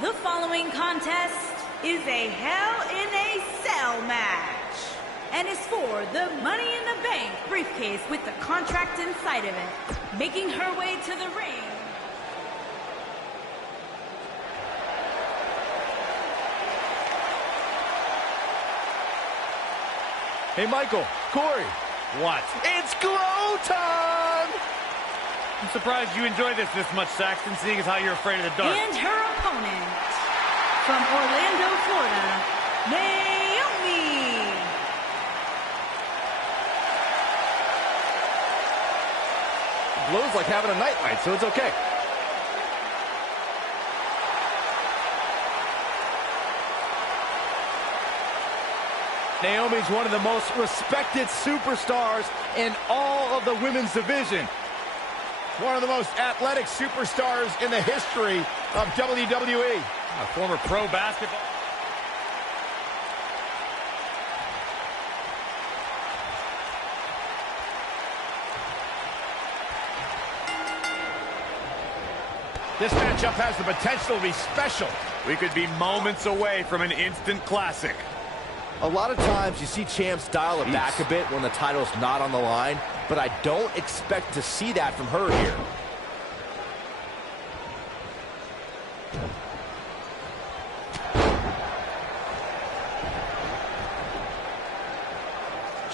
The following contest is a Hell in a Cell match and is for the Money in the Bank briefcase with the contract inside of it. Making her way to the ring. Hey, Michael, Corey. What? It's glow time! I'm surprised you enjoy this much, Saxton, seeing as how you're afraid of the dark. And her opponent, from Orlando, Florida, Naomi. Glow's like having a night, so it's okay. Naomi's one of the most respected superstars in all of the women's division. One of the most athletic superstars in the history of WWE. A former pro basketball. This matchup has the potential to be special. We could be moments away from an instant classic. A lot of times you see champs dial it back a bit when the title's not on the line, but I don't expect to see that from her here.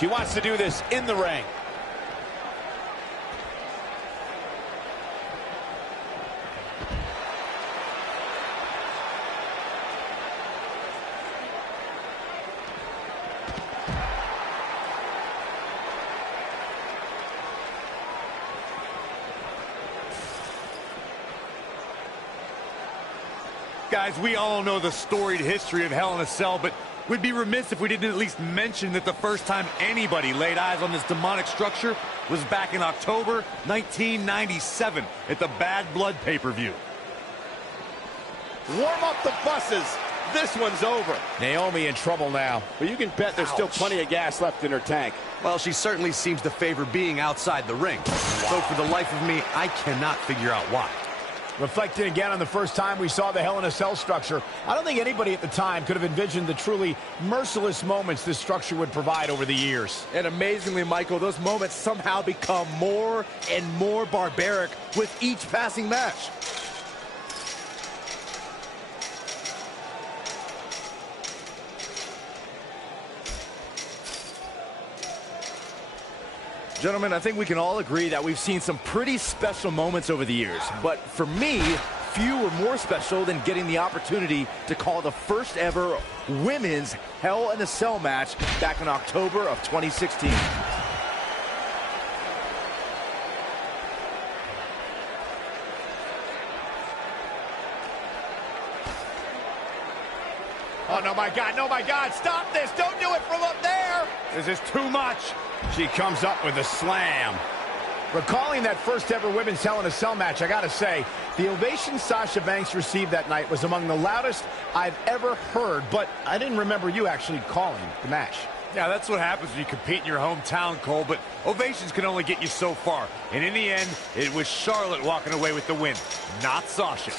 She wants to do this in the ring. Guys, we all know the storied history of Hell in a Cell, but we'd be remiss if we didn't at least mention that the first time anybody laid eyes on this demonic structure was back in October 1997 at the Bad Blood pay-per-view. Warm up the buses. This one's over. Naomi in trouble now. Well, you can bet there's still plenty of gas left in her tank. Well, she certainly seems to favor being outside the ring. So for the life of me, I cannot figure out why. Reflecting again on the first time we saw the Hell in a Cell structure, I don't think anybody at the time could have envisioned the truly merciless moments this structure would provide over the years. And amazingly, Michael, those moments somehow become more and more barbaric with each passing match. Gentlemen, I think we can all agree that we've seen some pretty special moments over the years. But for me, few were more special than getting the opportunity to call the first ever women's Hell in a Cell match back in October of 2016. Oh, no, my God, no, my God. Stop this. Don't do it from up there. This is too much. She comes up with a slam. Recalling that first ever women's Hell in a Cell match, I gotta say, the ovation Sasha Banks received that night was among the loudest I've ever heard, but I didn't remember you actually calling the match. Yeah, that's what happens when you compete in your hometown, Cole, but ovations can only get you so far. And in the end, it was Charlotte walking away with the win, not Sasha.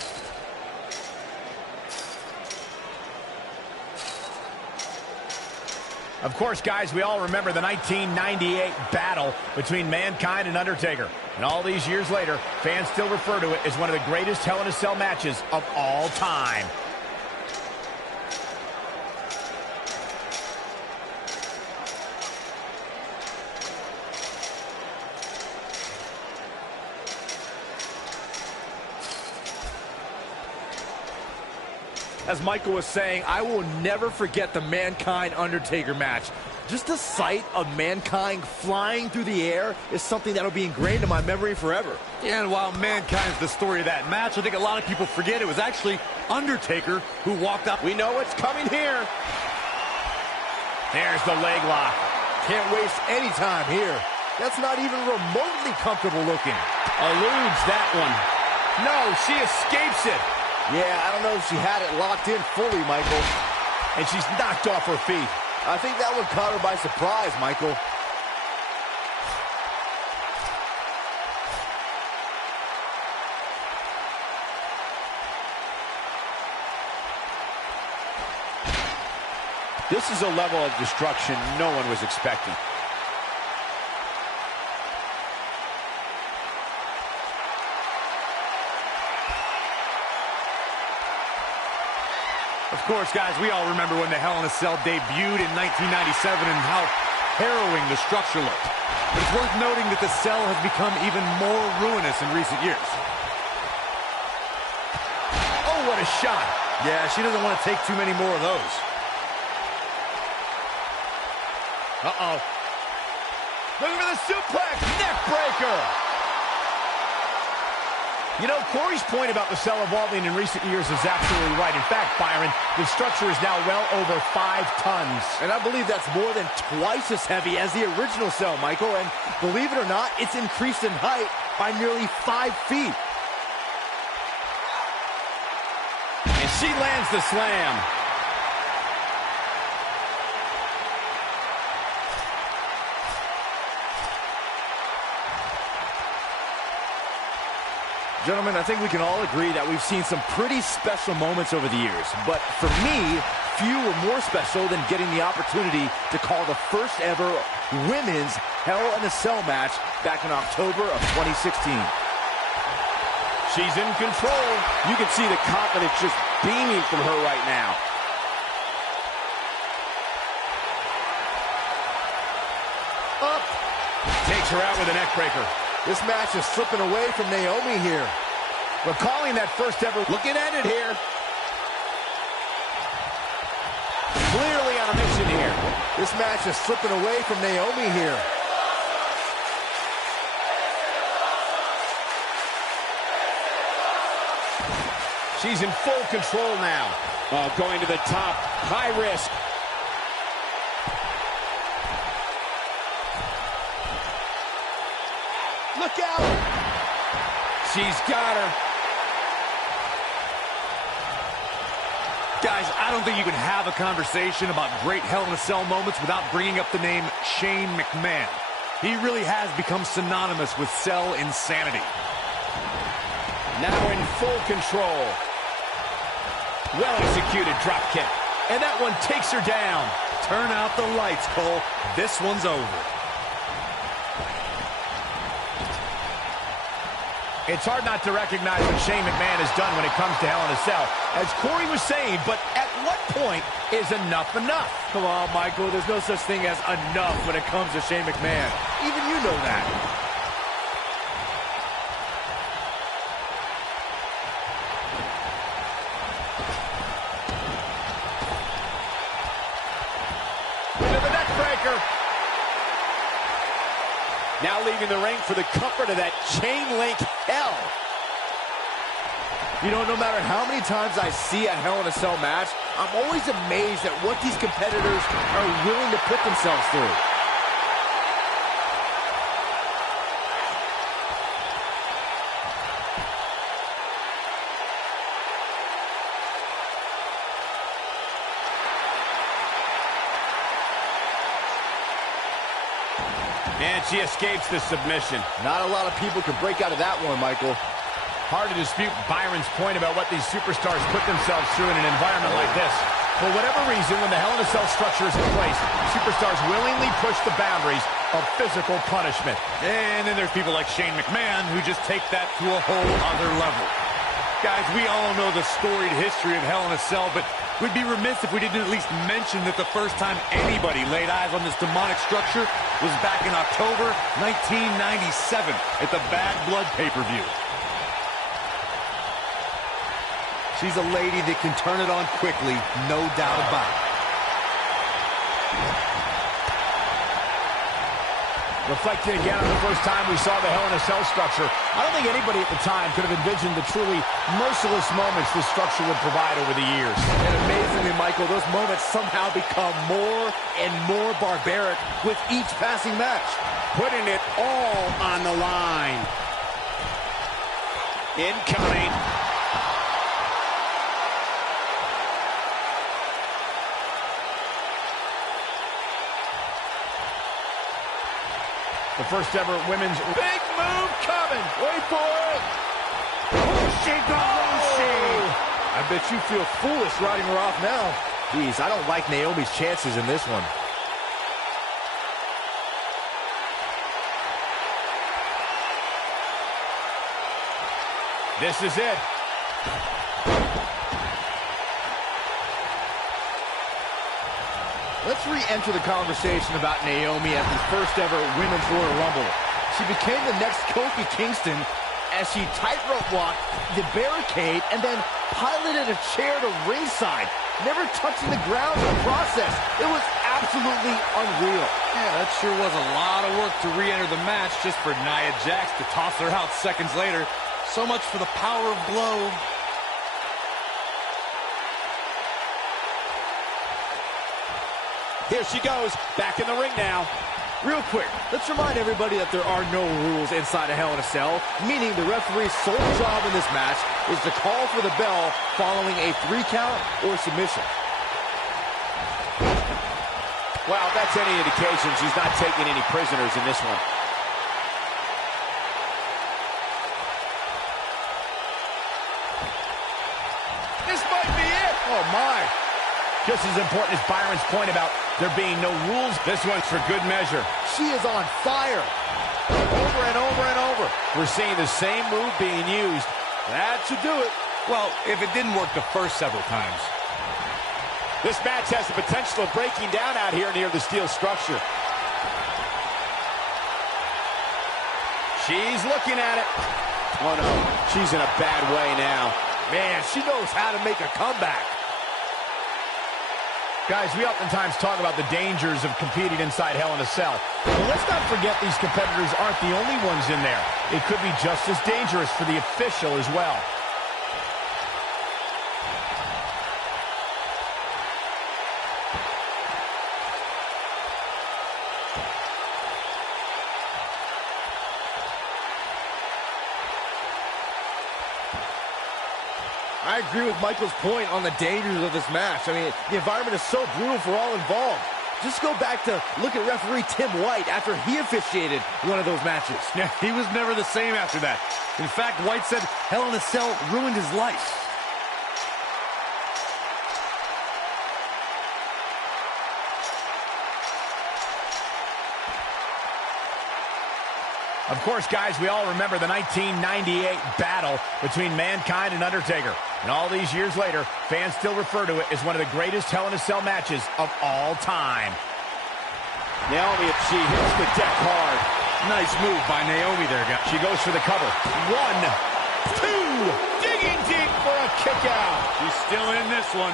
Of course, guys, we all remember the 1998 battle between Mankind and Undertaker. And all these years later, fans still refer to it as one of the greatest Hell in a Cell matches of all time. As Michael was saying, I will never forget the Mankind-Undertaker match. Just the sight of Mankind flying through the air is something that'll be ingrained in my memory forever. Yeah, and while Mankind's the story of that match, I think a lot of people forget it was actually Undertaker who walked up. We know what's coming here. There's the leg lock. Can't waste any time here. That's not even remotely comfortable looking. Eludes that one. No, she escapes it. Yeah, I don't know if she had it locked in fully, Michael. And she's knocked off her feet. I think that one caught her by surprise, Michael. This is a level of destruction no one was expecting. Of course, guys, we all remember when the Hell in a Cell debuted in 1997 and how harrowing the structure looked. But it's worth noting that the cell has become even more ruinous in recent years. Oh, what a shot. Yeah, she doesn't want to take too many more of those. Uh-oh. Looking for the suplex. Neck breaker. You know, Corey's point about the cell evolving in recent years is absolutely right. In fact, Byron, the structure is now well over 5 tons. And I believe that's more than twice as heavy as the original cell, Michael. And believe it or not, it's increased in height by nearly 5 feet. And she lands the slam. Gentlemen, I think we can all agree that we've seen some pretty special moments over the years. But for me, few were more special than getting the opportunity to call the first ever women's Hell in a Cell match back in October of 2016. She's in control. You can see the confidence just beaming from her right now. Up. Takes her out with a neck breaker. This match is slipping away from Naomi here. Recalling that first ever... Looking at it here. Clearly on a mission here. This match is slipping away from Naomi here. She's in full control now. Going to the top. High risk. Look out! She's got her. Guys, I don't think you can have a conversation about great Hell in a Cell moments without bringing up the name Shane McMahon. He really has become synonymous with cell insanity. Now in full control. Well-executed drop kick. And that one takes her down. Turn out the lights, Cole. This one's over. It's hard not to recognize what Shane McMahon has done when it comes to Hell in a Cell. As Corey was saying, but at what point is enough enough? Come on, Michael. There's no such thing as enough when it comes to Shane McMahon. Even you know that. Into the neck breaker. Now leaving the ring for the comfort of that chain link hell. You know, no matter how many times I see a Hell in a Cell match, I'm always amazed at what these competitors are willing to put themselves through. And she escapes the submission. Not a lot of people can break out of that one, Michael. Hard to dispute Byron's point about what these superstars put themselves through in an environment like this. For whatever reason, when the Hell in a Cell structure is in place, superstars willingly push the boundaries of physical punishment. And then there's people like Shane McMahon who just take that to a whole other level. Guys, we all know the storied history of Hell in a Cell, but we'd be remiss if we didn't at least mention that the first time anybody laid eyes on this demonic structure was back in October 1997 at the Bad Blood pay-per-view. She's a lady that can turn it on quickly, no doubt about it. Reflecting again on the first time we saw the Hell in a Cell structure, I don't think anybody at the time could have envisioned the truly merciless moments this structure would provide over the years. And amazingly, Michael, those moments somehow become more and more barbaric with each passing match. Putting it all on the line. Incoming. The first ever women's big move coming. Wait for it. I bet you feel foolish riding her off now. Geez, I don't like Naomi's chances in this one. This is it. Let's re-enter the conversation about Naomi at the first ever Women's Royal Rumble. She became the next Kofi Kingston as she tightrope walked the barricade and then piloted a chair to ringside, never touching the ground in the process. It was absolutely unreal. Yeah, that sure was a lot of work to re-enter the match just for Nia Jax to toss her out seconds later. So much for the power of glow. Here she goes, back in the ring now. Real quick, let's remind everybody that there are no rules inside a Hell in a Cell, meaning the referee's sole job in this match is to call for the bell following a 3 count or submission. Well, if that's any indication, she's not taking any prisoners in this one. This might be it. Oh, my. Just as important as Byron's point about there being no rules, this one's for good measure. She is on fire. Over and over and over. We're seeing the same move being used. That should do it. Well, if it didn't work the first several times. This match has the potential of breaking down out here near the steel structure. She's looking at it. Oh, no. She's in a bad way now. Man, she knows how to make a comeback. Guys, we oftentimes talk about the dangers of competing inside Hell in a Cell. But let's not forget these competitors aren't the only ones in there. It could be just as dangerous for the official as well. I agree with Michael's point on the dangers of this match. I mean, the environment is so brutal for all involved. Just go back to look at referee Tim White after he officiated one of those matches. Yeah, he was never the same after that. In fact, White said Hell in a Cell ruined his life. Of course, guys, we all remember the 1998 battle between Mankind and Undertaker. And all these years later, fans still refer to it as one of the greatest Hell in a Cell matches of all time. Naomi, if she hits the deck hard. Nice move by Naomi there, guys. She goes for the cover. 1, 2, digging deep for a kick out. She's still in this one.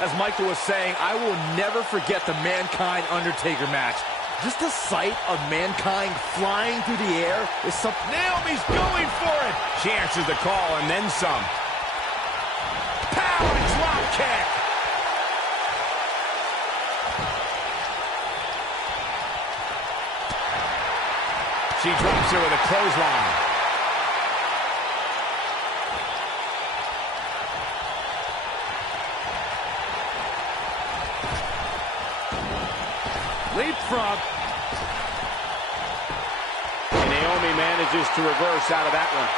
As Michael was saying, I will never forget the Mankind-Undertaker match. Just the sight of Mankind flying through the air is something... Naomi's going for it. She answers the call and then some. Power drop kick. She drops her with a clothesline. Leapfrog. And Naomi manages to reverse out of that one.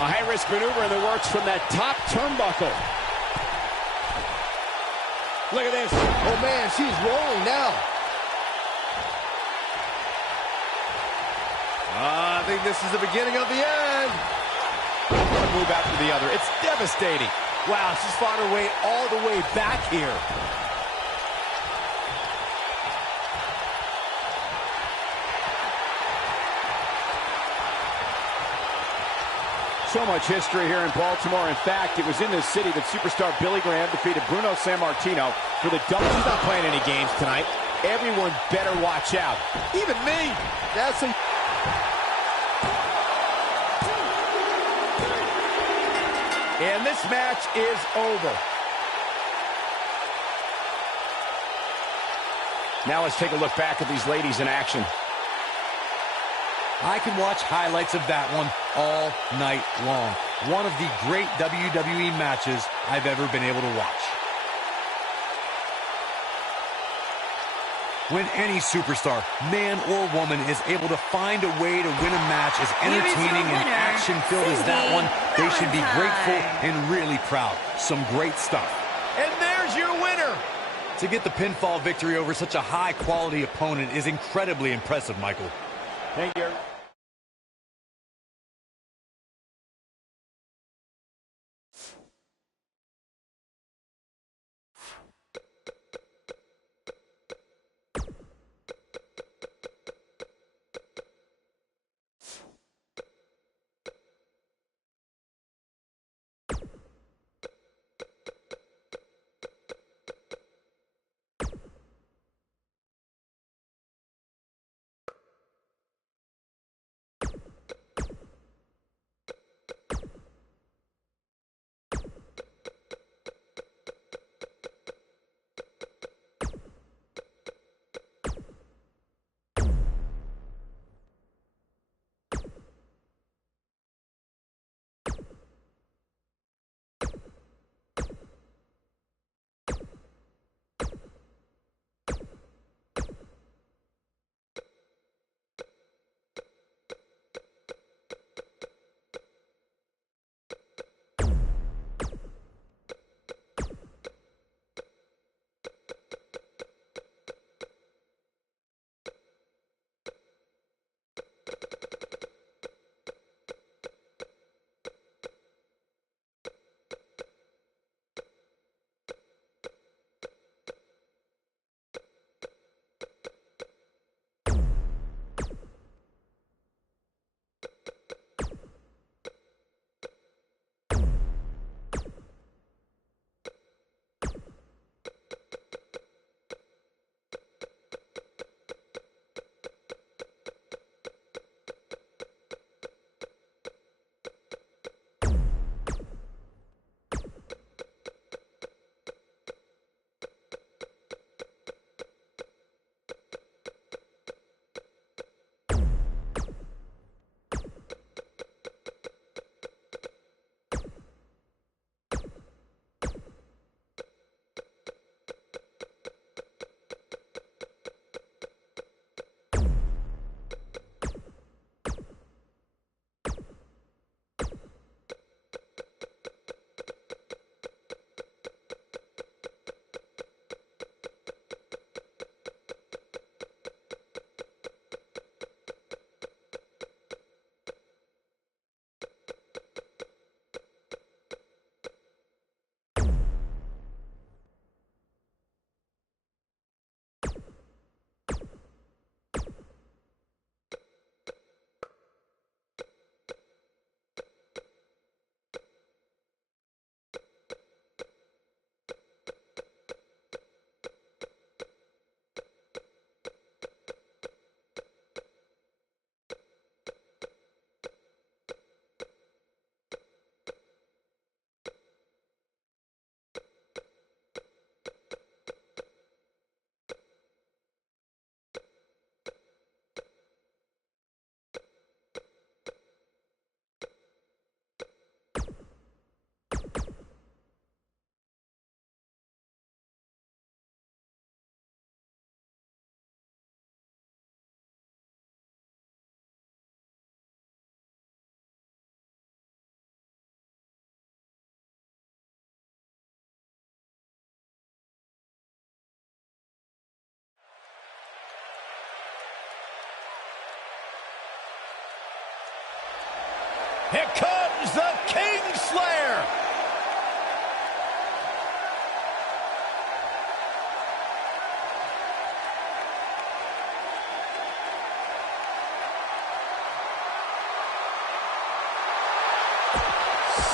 A high-risk maneuver in the works from that top turnbuckle. Look at this. Oh, man, she's rolling now. I think this is the beginning of the end. One move after the other. It's devastating. Wow, she's fought her way all the way back here. So much history here in Baltimore. In fact, it was in this city that superstar Billy Graham defeated Bruno Sammartino for the double. She's not playing any games tonight. Everyone better watch out. Even me. That's a... And this match is over. Now let's take a look back at these ladies in action. I can watch highlights of that one all night long. One of the great WWE matches I've ever been able to watch. When any superstar, man or woman, is able to find a way to win a match as entertaining and action-filled as that one, they should be grateful and really proud. Some great stuff. And there's your winner. To get the pinfall victory over such a high-quality opponent is incredibly impressive, Michael. Thank you. Here comes the Kingslayer.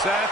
Seth.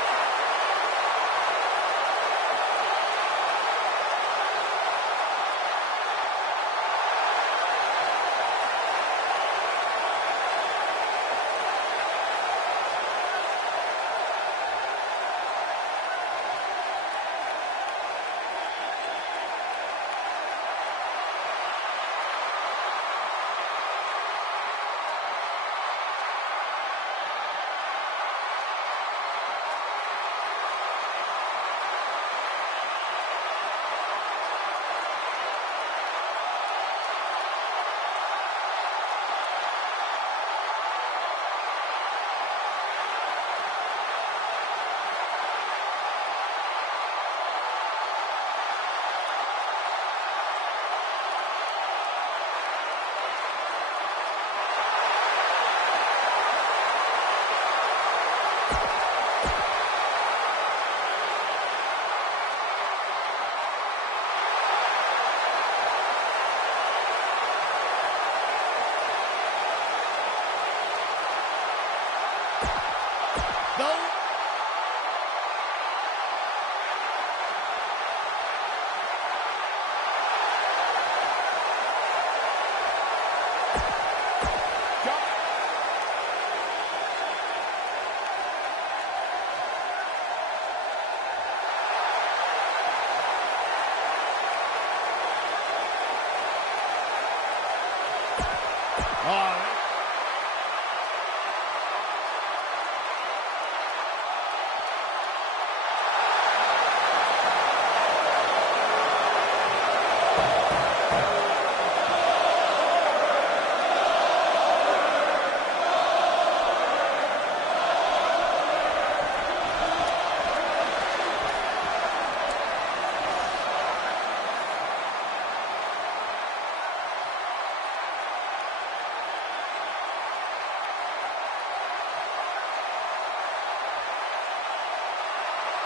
Oh.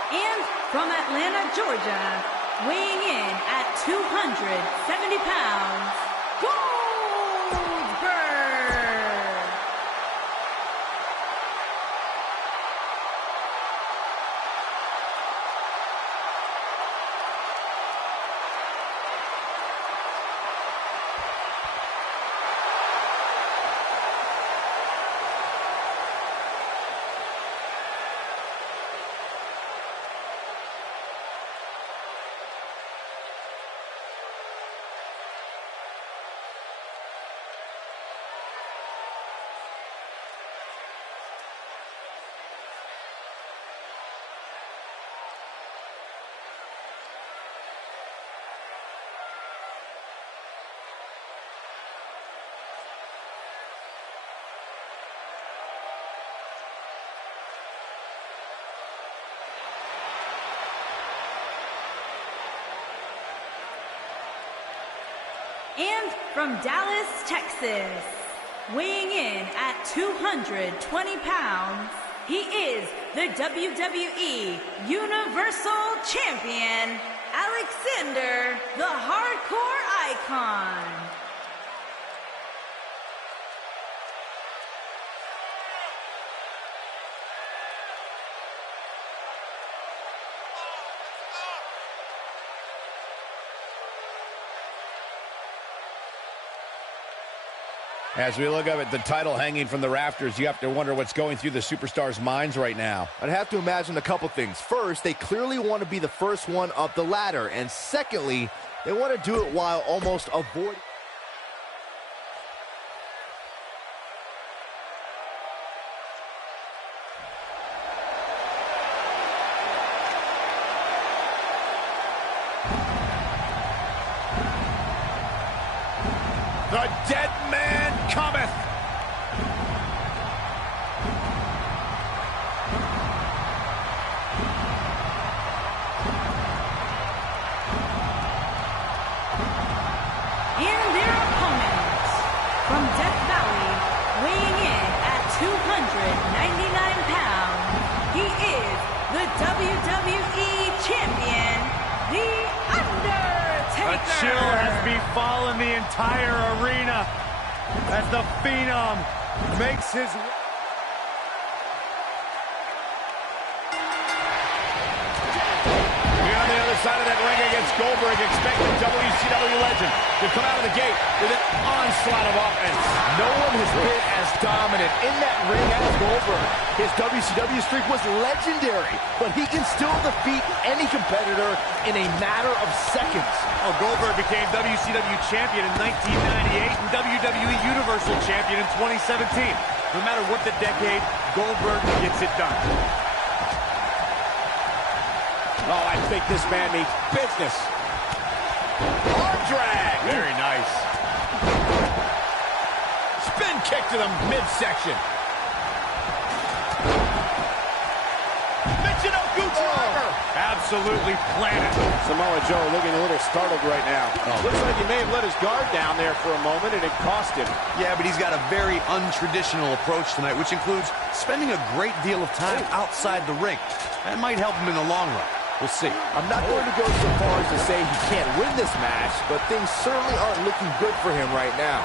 And from Atlanta, Georgia, weighing in at 270 pounds, Goldberg. And from Dallas, Texas, weighing in at 220 pounds, he is the WWE Universal Champion, Alexander the Hardcore Icon. As we look up at the title hanging from the rafters, you have to wonder what's going through the superstars' minds right now. I'd have to imagine a couple things. First, they clearly want to be the first one up the ladder. And secondly, they want to do it while almost avoiding... The dead man cometh. And their opponent, from Death Valley, weighing in at 299 pounds, he is the WWE Champion, The Undertaker. A chill has befallen the entire arena as the Phenom makes his... On the other side of that ring against Goldberg, expect the WCW legend to come out of the gate with an onslaught of offense. No one has been as dominant in that ring as Goldberg. His WCW streak was legendary, but he can still defeat any competitor in a matter of seconds. Oh, Goldberg became WCW Champion in 1998 and WWE Universal Champion in 2017. No matter what the decade, Goldberg gets it done. Oh, I think this man means business. Arm drag. Very nice. Spin kick to the midsection. Michinoku driver. Absolutely planted. Samoa Joe looking a little startled right now. Looks like he may have let his guard down there for a moment, and it cost him. Yeah, but he's got a very untraditional approach tonight, which includes spending a great deal of time outside the ring. That might help him in the long run. We'll see. I'm not going to go so far as to say he can't win this match, but things certainly aren't looking good for him right now.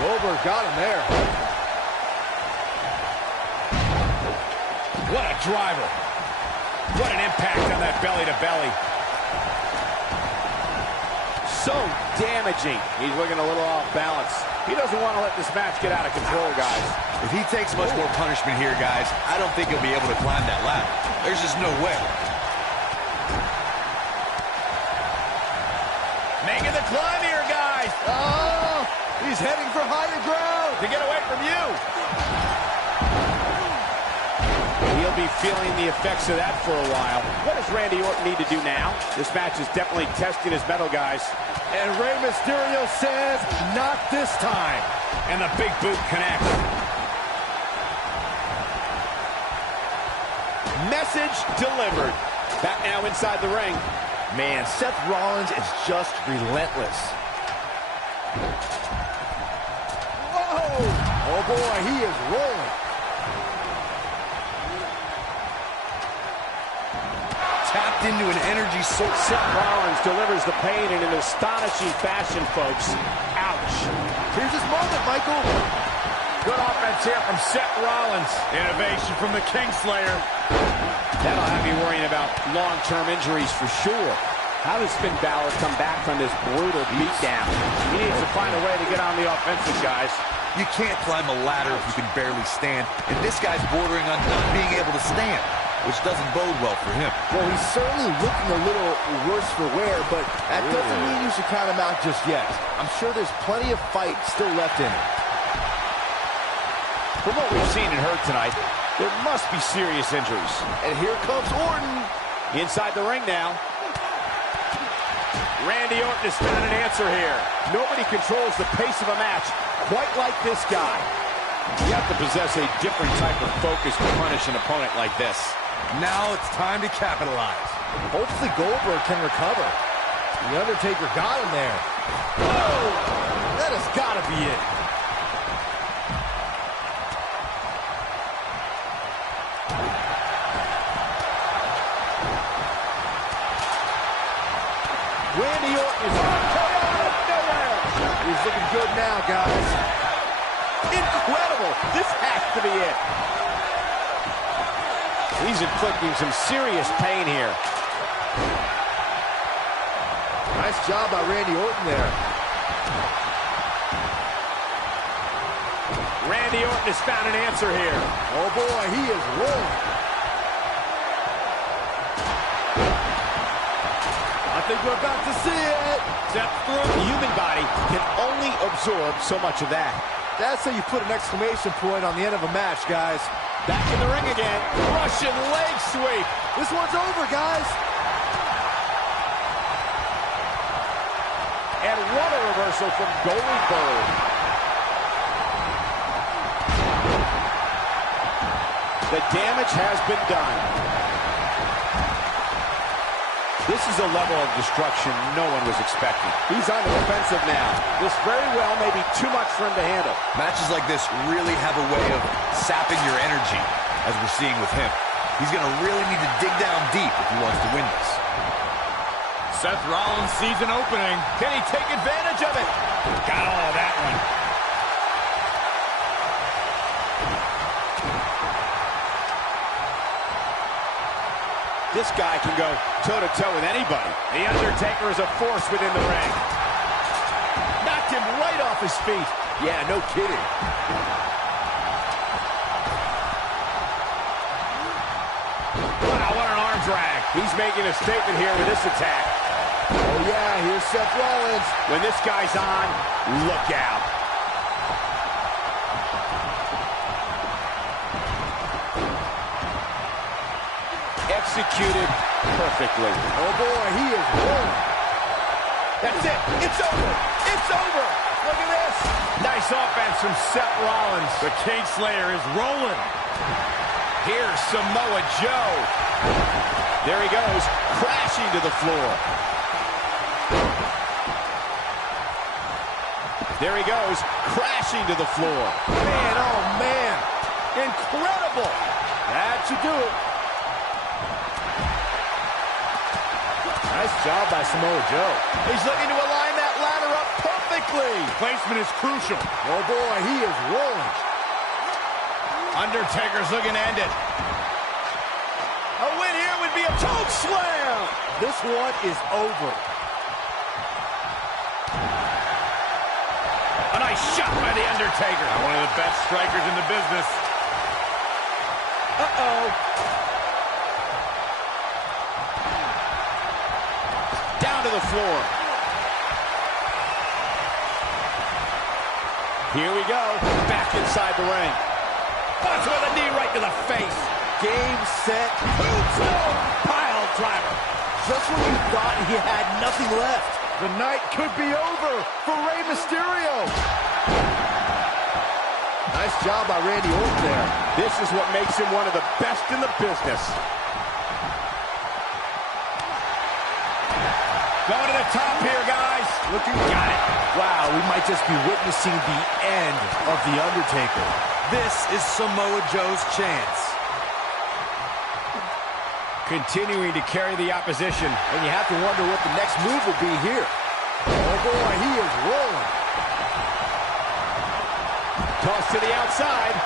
Goldberg got him there. What a driver. What an impact on that belly-to-belly. So damaging. He's looking a little off balance. He doesn't want to let this match get out of control, guys. If he takes much more punishment here, guys, I don't think he'll be able to climb that ladder. There's just no way. Making the climb here, guys. Oh, he's heading for higher ground. To get away from you. He'll be feeling the effects of that for a while. What does Randy Orton need to do now? This match is definitely testing his mettle, guys. And Rey Mysterio says, not this time. And the big boot connects. Message delivered. Back now inside the ring. Man, Seth Rollins is just relentless. Whoa! Oh boy, he is rolling. Tapped into an energy source. Seth Rollins delivers the pain in an astonishing fashion, folks. Ouch. Here's his moment, Michael. Good offense here from Seth Rollins. Innovation from the Kingslayer. That'll have you worrying about long-term injuries for sure. How does Finn Balor come back from this brutal beatdown? He needs to find a way to get on the offensive, guys. You can't climb a ladder if you can barely stand, and this guy's bordering on not being able to stand, which doesn't bode well for him. Well, he's certainly looking a little worse for wear, but that doesn't mean you should count him out just yet. I'm sure there's plenty of fight still left in him. From what we've seen and heard tonight, there must be serious injuries. And here comes Orton. Inside the ring now. Randy Orton has found an answer here. Nobody controls the pace of a match quite like this guy. You have to possess a different type of focus to punish an opponent like this. Now it's time to capitalize. Hopefully Goldberg can recover. The Undertaker got him there. Whoa! That has got to be it. Randy Orton is out of nowhere. He's looking good now, guys. Incredible. This has to be it. He's inflicting some serious pain here. Nice job by Randy Orton there. Randy Orton has found an answer here. Oh boy, he is rolling. I think we're about to see it. Step through. The human body can only absorb so much of that. That's how you put an exclamation point on the end of a match, guys. Back in the ring again. Russian leg sweep. This one's over, guys. And what a reversal from Goldberg. The damage has been done. This is a level of destruction no one was expecting. He's on the defensive now. This very well may be too much for him to handle. Matches like this really have a way of sapping your energy, as we're seeing with him. He's going to really need to dig down deep if he wants to win this. Seth Rollins sees an opening. Can he take advantage of it? Got all of that one. This guy can go toe-to-toe with anybody. The Undertaker is a force within the ring. Knocked him right off his feet. Yeah, no kidding. Wow, what an arm drag. He's making a statement here with this attack. Oh yeah, here's Seth Rollins. When this guy's on, look out. Executed perfectly. Oh boy, he is rolling. That's it. It's over. It's over. Look at this. Nice offense from Seth Rollins. The Kingslayer is rolling. Here's Samoa Joe. There he goes, crashing to the floor. There he goes, crashing to the floor. Man, oh man. Incredible. That should do it. Nice job by Samoa Joe. He's looking to align that ladder up perfectly. Placement is crucial. Oh boy, he is rolling. Undertaker's looking to end it. A win here would be a choke slam. This one is over. A nice shot by The Undertaker. One of the best strikers in the business. Uh-oh. Down to the floor. Here we go. Back inside the ring. Bunch with a knee right to the face. Game, set, Tombstone pile driver. just when you thought he had nothing left. The night could be over for Rey Mysterio. Nice job by Randy Orton there. This is what makes him one of the best in the business. Going to the top here, guys. Looking, got it. Wow, we might just be witnessing the end of The Undertaker. This is Samoa Joe's chance. Continuing to carry the opposition. And you have to wonder what the next move will be here. Oh boy, he is rolling. Toss to the outside.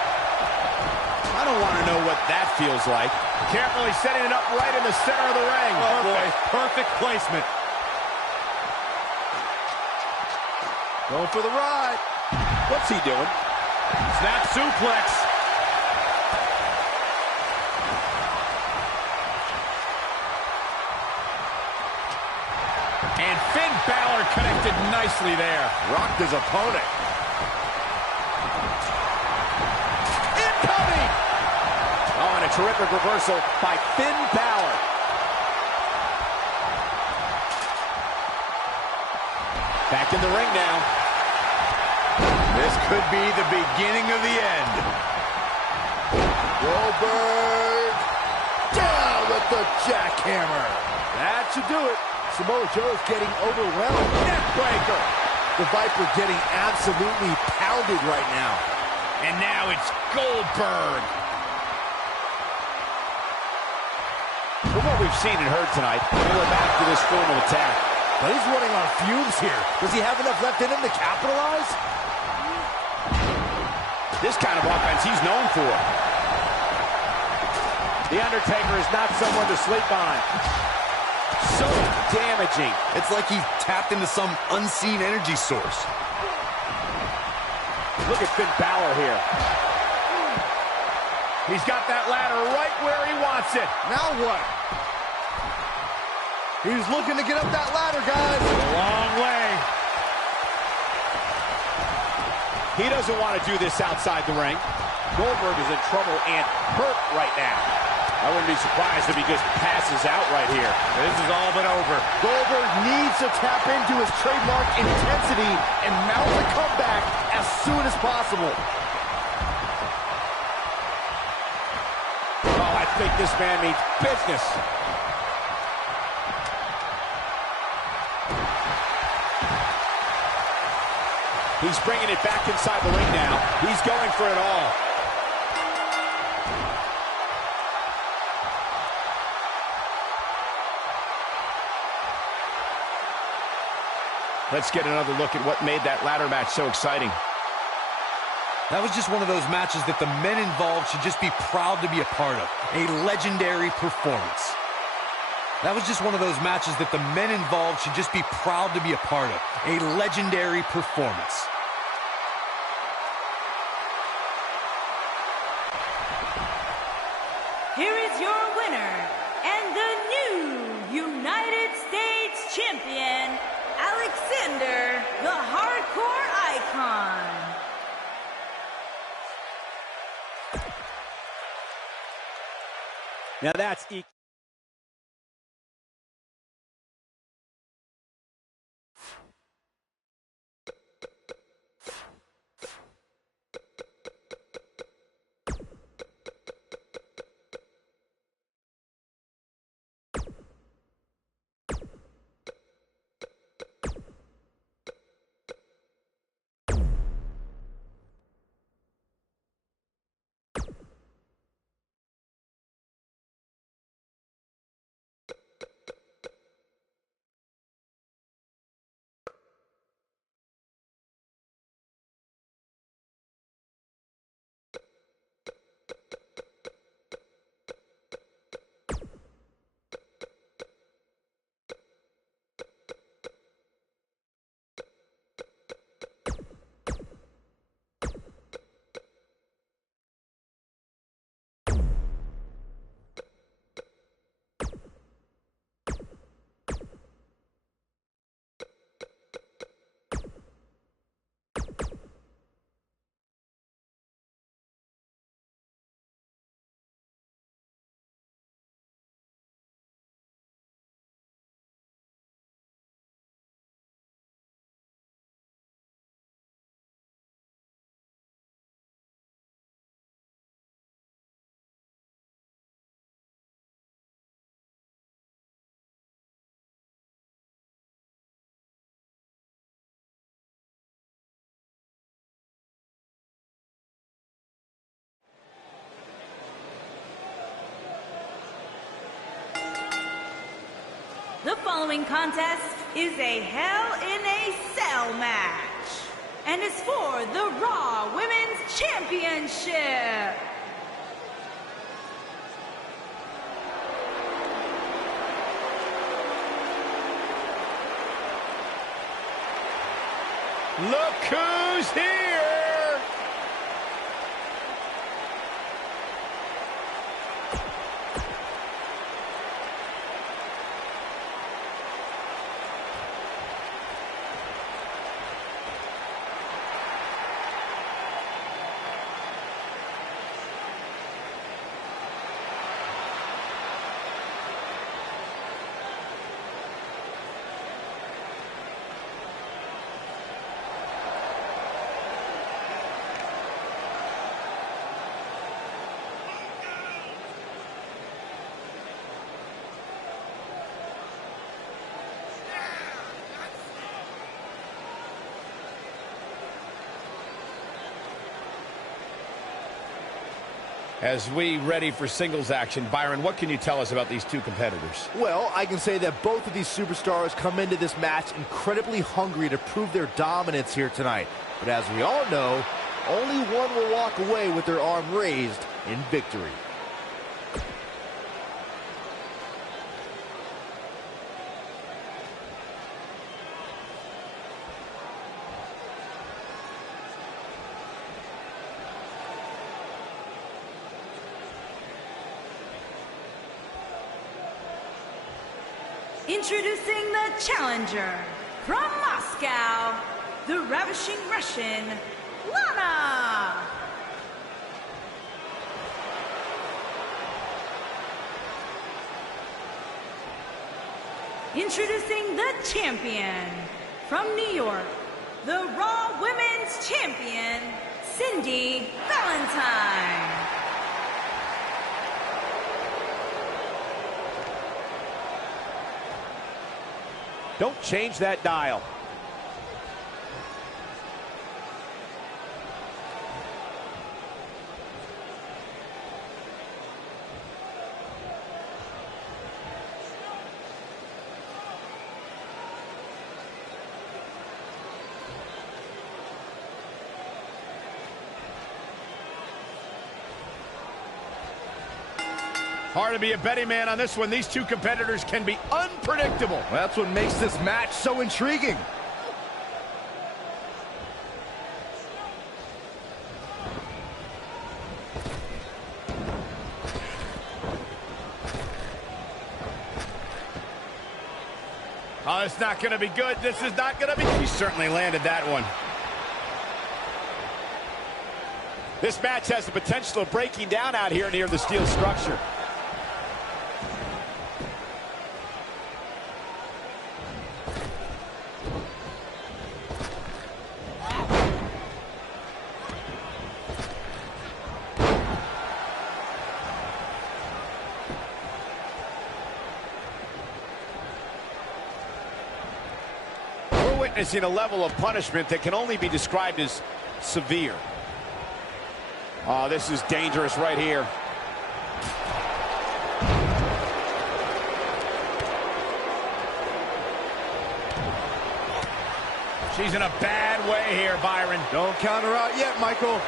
I don't want to know what that feels like. Carefully setting it up right in the center of the ring. Oh boy, perfect placement. Going for the ride. What's he doing? Snap suplex. And Finn Balor connected nicely there. Rocked his opponent. Incoming! Oh, and a terrific reversal by Finn Balor. Back in the ring now. This could be the beginning of the end. Goldberg down with the jackhammer. That should do it. Samoa Joe is getting overwhelmed. Neckbreaker. The Viper getting absolutely pounded right now. And now it's Goldberg. From what we've seen and heard tonight, we're back to this form of attack. But he's running on fumes here. Does he have enough left in him to capitalize? This kind of offense he's known for. The Undertaker is not someone to sleep on. So damaging. It's like he tapped into some unseen energy source. Look at Finn Balor here. He's got that ladder right where he wants it. Now what? He's looking to get up that ladder, guys. A long way. He doesn't want to do this outside the ring. Goldberg is in trouble and hurt right now. I wouldn't be surprised if he just passes out right here. This is all but over. Goldberg needs to tap into his trademark intensity and mount a comeback as soon as possible. Oh, I think this man means business. He's bringing it back inside the ring now. He's going for it all. Let's get another look at what made that ladder match so exciting. That was just one of those matches that the men involved should just be proud to be a part of. A legendary performance. That was just one of those matches that the men involved should just be proud to be a part of. A legendary performance. Here is your winner and the new United States Champion, Alexander, the Hardcore Icon. Now that's following contest is a Hell in a Cell match and is for the Raw Women's Championship. Look who's here! As we ready for singles action, Byron, what can you tell us about these two competitors? Well, I can say that both of these superstars come into this match incredibly hungry to prove their dominance here tonight. But as we all know, only one will walk away with their arm raised in victory. Introducing the challenger from Moscow, the ravishing Russian, Lana. Introducing the champion from New York, the Raw Women's Champion, Cindy Valentine. Don't change that dial. Hard to be a betting man on this one. These two competitors can be unpredictable. Well, that's what makes this match so intriguing. Oh, it's not going to be good. This is not going to be... He certainly landed that one. This match has the potential of breaking down out here near the steel structure. We're witnessing a level of punishment that can only be described as severe. Oh, this is dangerous right here. She's in a bad way here, Byron. Don't count her out yet, Michael.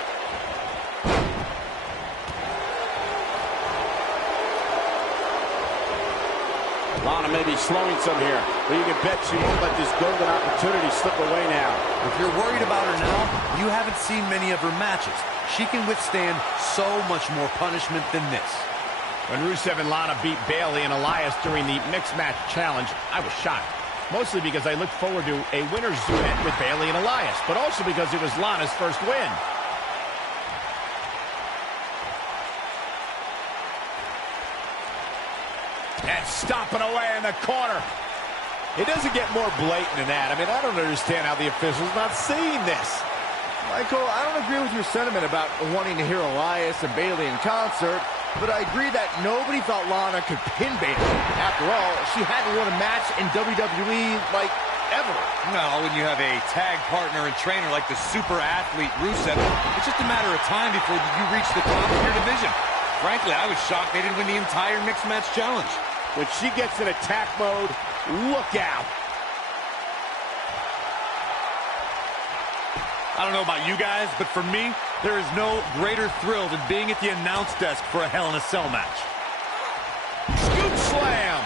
Lana may be slowing some here, but you can bet she won't let this golden opportunity slip away now. If you're worried about her now, you haven't seen many of her matches. She can withstand so much more punishment than this. When Rusev and Lana beat Bayley and Elias during the mixed match challenge, I was shocked. Mostly because I looked forward to a winner's duet with Bayley and Elias, but also because it was Lana's first win. And stomping away in the corner. It doesn't get more blatant than that. I mean, I don't understand how the official's not seeing this. Michael, I don't agree with your sentiment about wanting to hear Elias and Bayley in concert, but I agree that nobody thought Lana could pin Bayley. After all, she hadn't won a match in WWE, like, ever. No, when you have a tag partner and trainer like the super athlete Rusev, it's just a matter of time before you reach the top of your division. Frankly, I was shocked they didn't win the entire mixed match challenge. When she gets in attack mode, look out. I don't know about you guys, but for me, there is no greater thrill than being at the announce desk for a Hell in a Cell match. Scoop slam.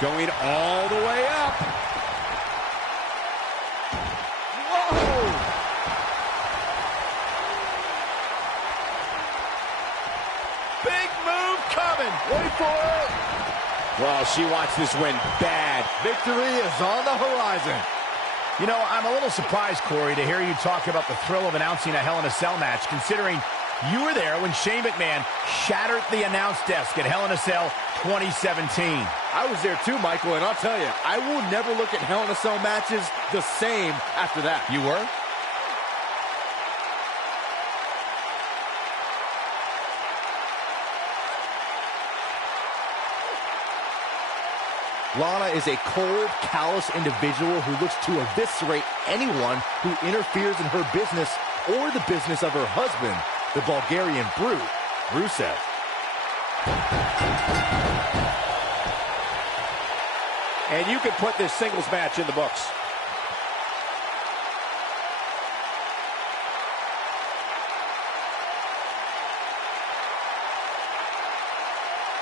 Going all the way up. Whoa! Big move coming. Wait for it. Well, she wants this win bad. Victory is on the horizon. You know, I'm a little surprised, Corey, to hear you talk about the thrill of announcing a Hell in a Cell match, considering you were there when Shane McMahon shattered the announce desk at Hell in a Cell 2017. I was there too, Michael, and I'll tell you, I will never look at Hell in a Cell matches the same after that. You were? Lana is a cold, callous individual who looks to eviscerate anyone who interferes in her business or the business of her husband, the Bulgarian brute, Rusev. And you can put this singles match in the books.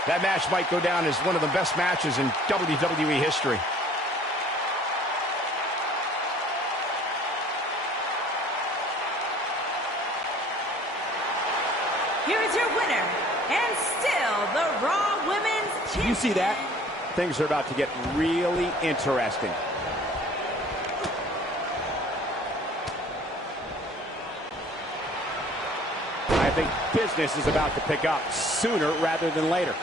That match might go down as one of the best matches in WWE history. Here is your winner, and still the Raw Women's Champion. You see that? Things are about to get really interesting. I think business is about to pick up sooner rather than later.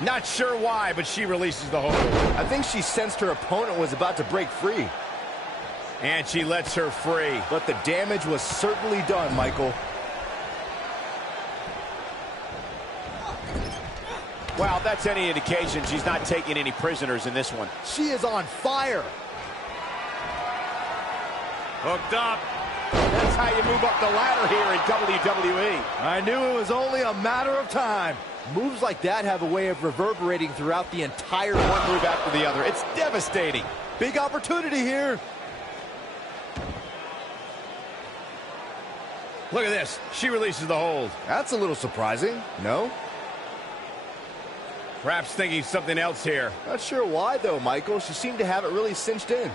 Not sure why, but she releases the hold. I think she sensed her opponent was about to break free. And she lets her free. But the damage was certainly done, Michael. Well, if that's any indication, she's not taking any prisoners in this one. She is on fire. Hooked up. That's how you move up the ladder here in WWE. I knew it was only a matter of time. Moves like that have a way of reverberating throughout the entire One move after the other. It's devastating. big opportunity here. Look at this. She releases the hold. That's a little surprising, no? Perhaps thinking something else here. Not sure why, though, Michael. She seemed to have it really cinched in.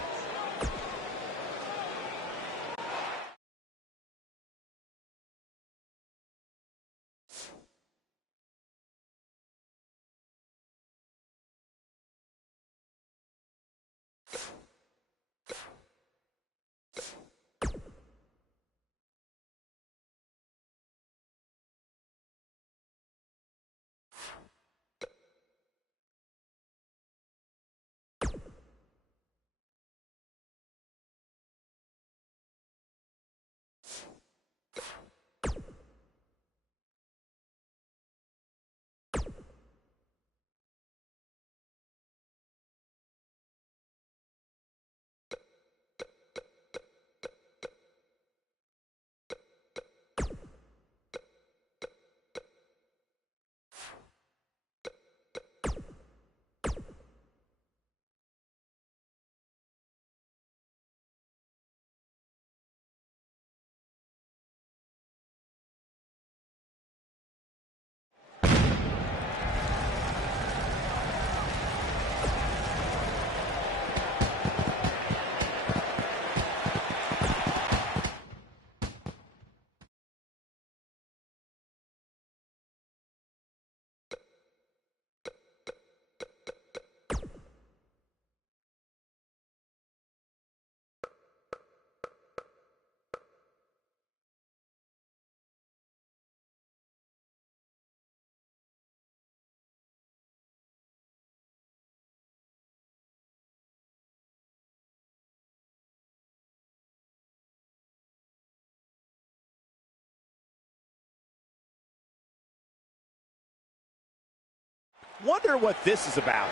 Wonder what this is about.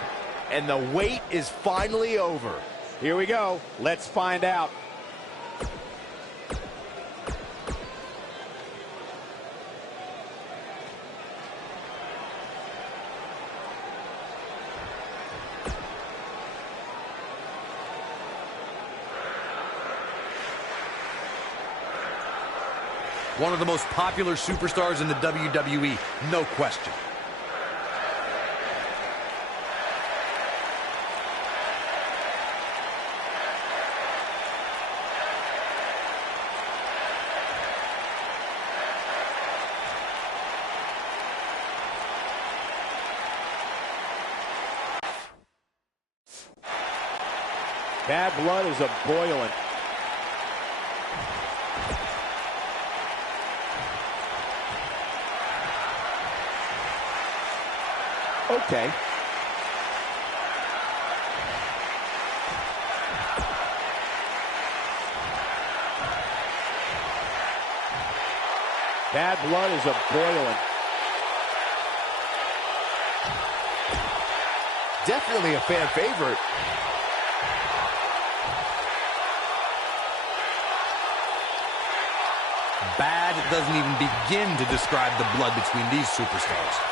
And the wait is finally over. Here we go. Let's find out. One of the most popular superstars in the WWE, no question. Bad blood is a-boiling. Okay. Bad blood is a-boiling. Definitely a fan favorite. Bad doesn't even begin to describe the blood between these superstars.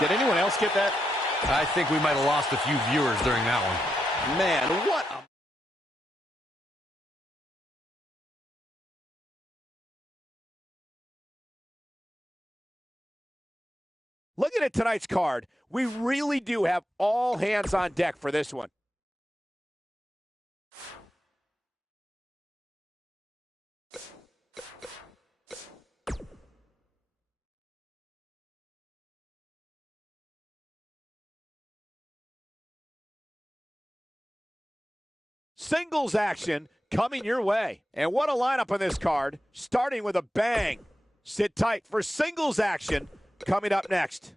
Did anyone else get that? I think we might have lost a few viewers during that one. Man, what a... Looking at tonight's card, we really do have all hands on deck for this one. Singles action coming your way. And what a lineup on this card, starting with a bang. Sit tight for singles action coming up next.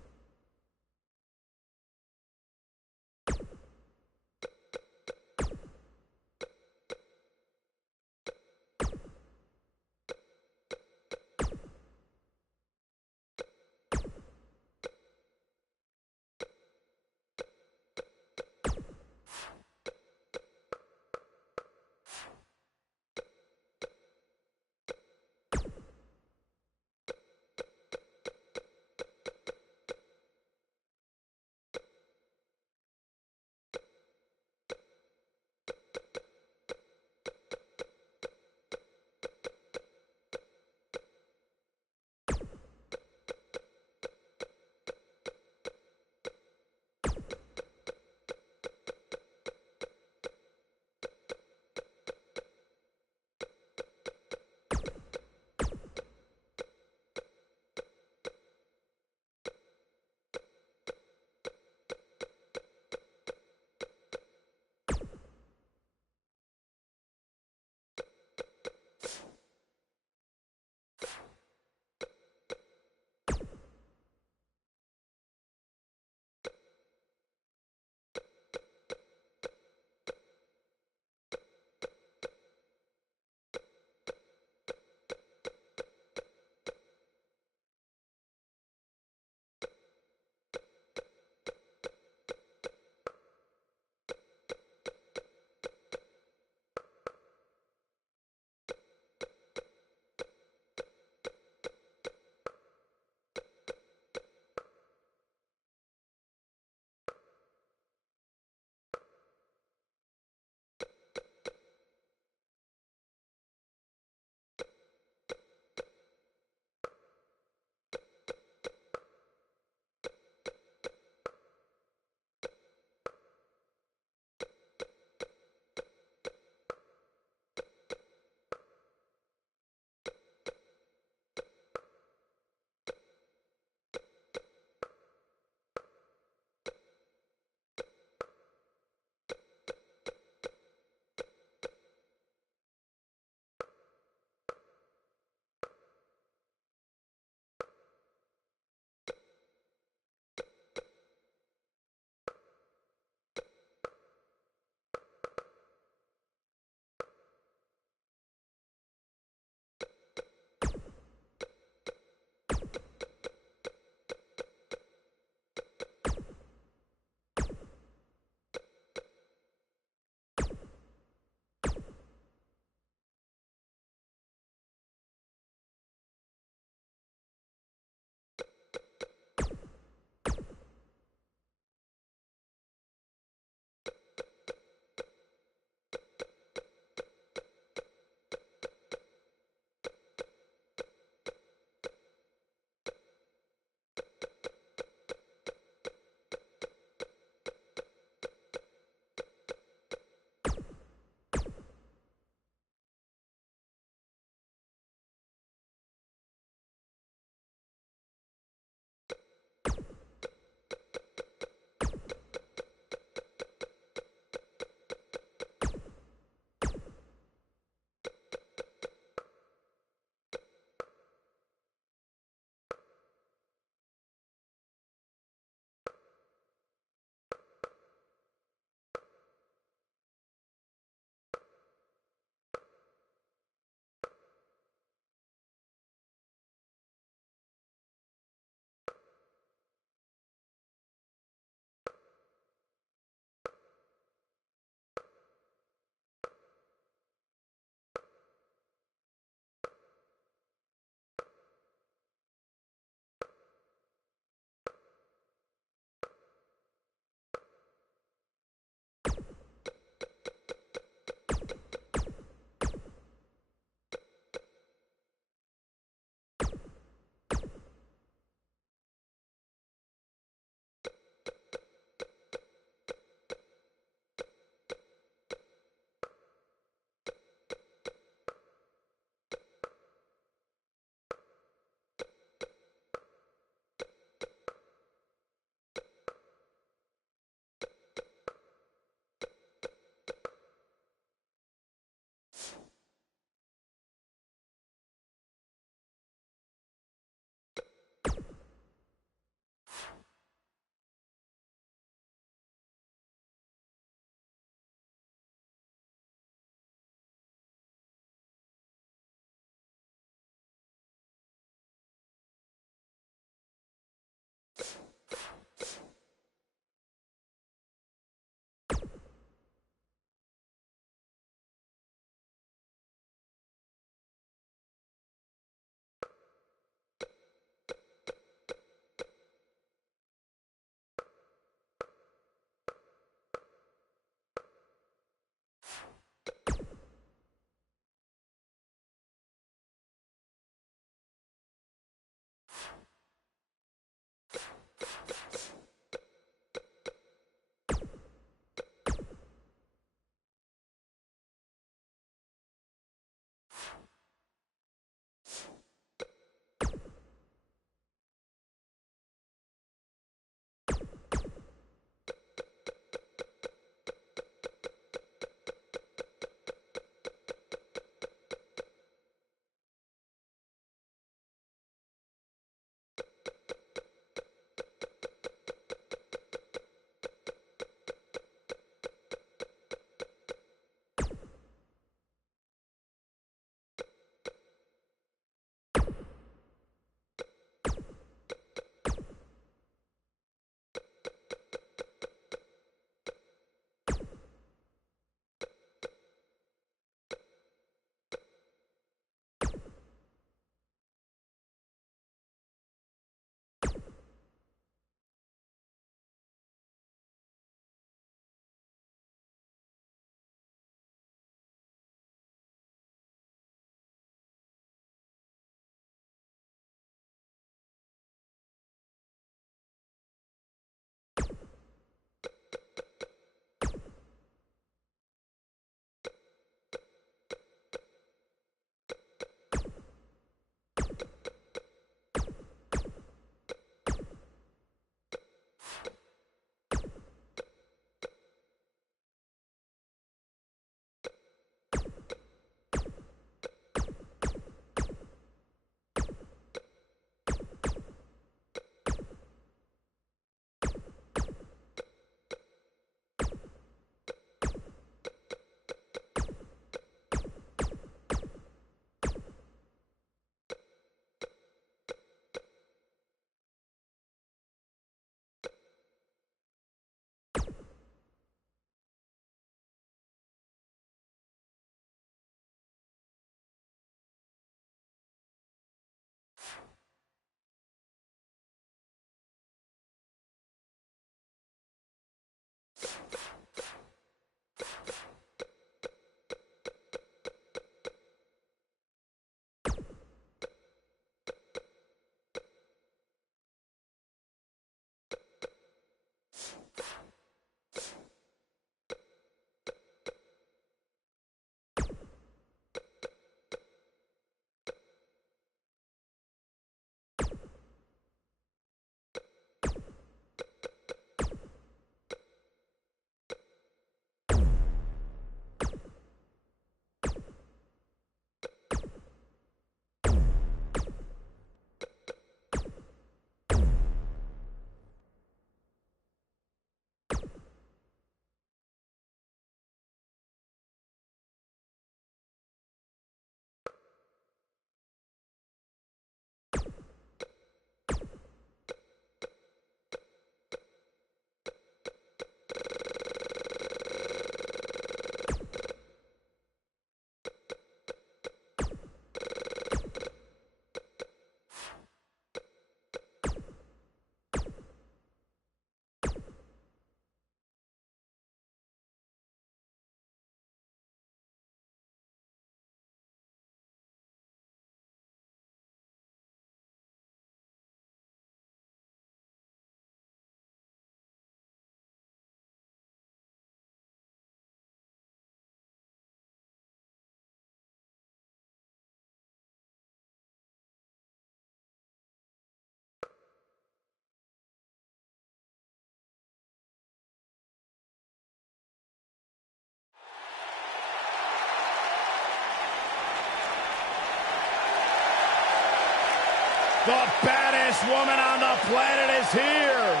The baddest woman on the planet is here.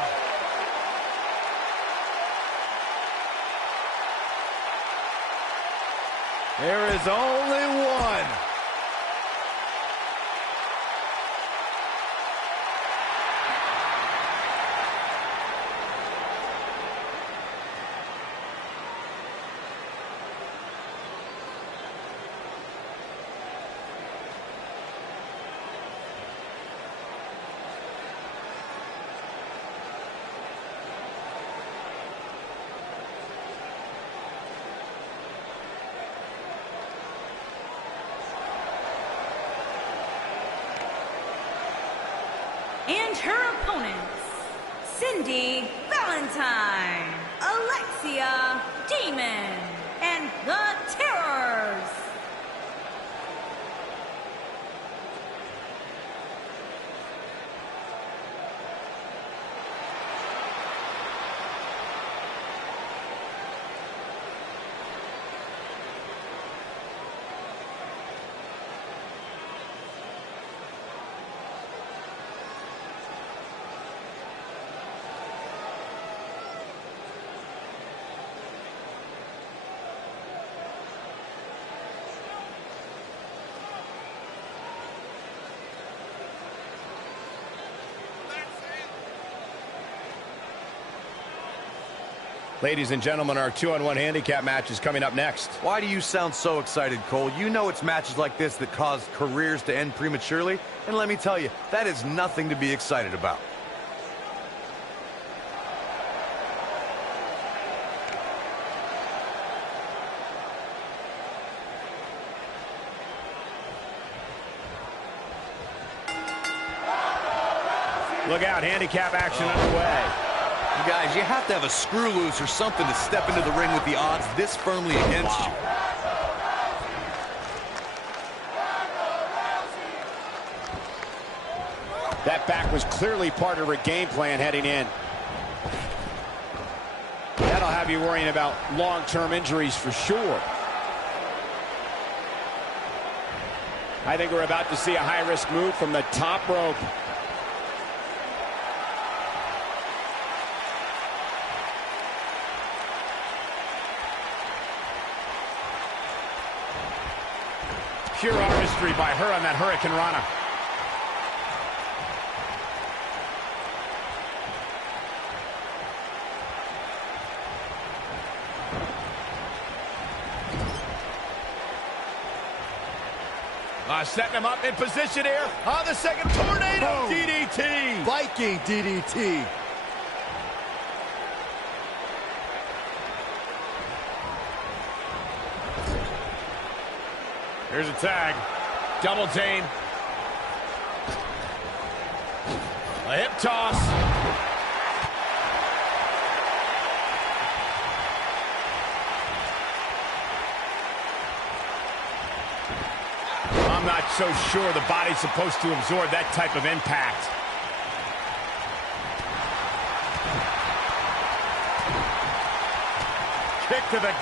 There is only one. And her opponents, Cindy Valentine, Alexia Demon, and the Terrors. Ladies and gentlemen, our 2-on-1 handicap match is coming up next. Why do you sound so excited, Cole? You know it's matches like this that cause careers to end prematurely. And let me tell you, that is nothing to be excited about. Look out, handicap action underway. You guys, you have to have a screw loose or something to step into the ring with the odds this firmly against you. That back was clearly part of her game plan heading in. That'll have you worrying about long-term injuries for sure. I think we're about to see a high-risk move from the top rope. Pure artistry by her on that Hurricane Rana. Setting him up in position here on the second tornado. Boom. DDT. Viking DDT. Here's a tag. Double team. A hip toss. I'm not so sure the body's supposed to absorb that type of impact. Kick to the...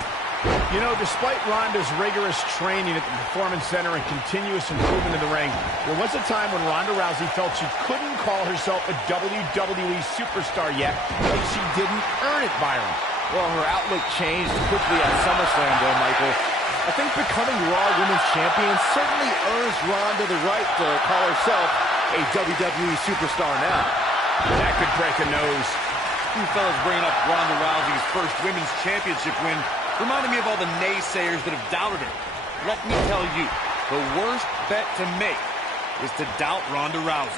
You know, despite Ronda's rigorous training at the Performance Center and continuous improvement in the ring, there was a time when Ronda Rousey felt she couldn't call herself a WWE superstar yet, but she didn't earn it, Byron. Well, her outlook changed quickly at SummerSlam, though, Michael. I think becoming Raw Women's Champion certainly earns Ronda the right to call herself a WWE superstar now. That could break a nose. You fellas bringing up Ronda Rousey's first Women's Championship win reminded me of all the naysayers that have doubted her. Let me tell you, the worst bet to make is to doubt Ronda Rousey.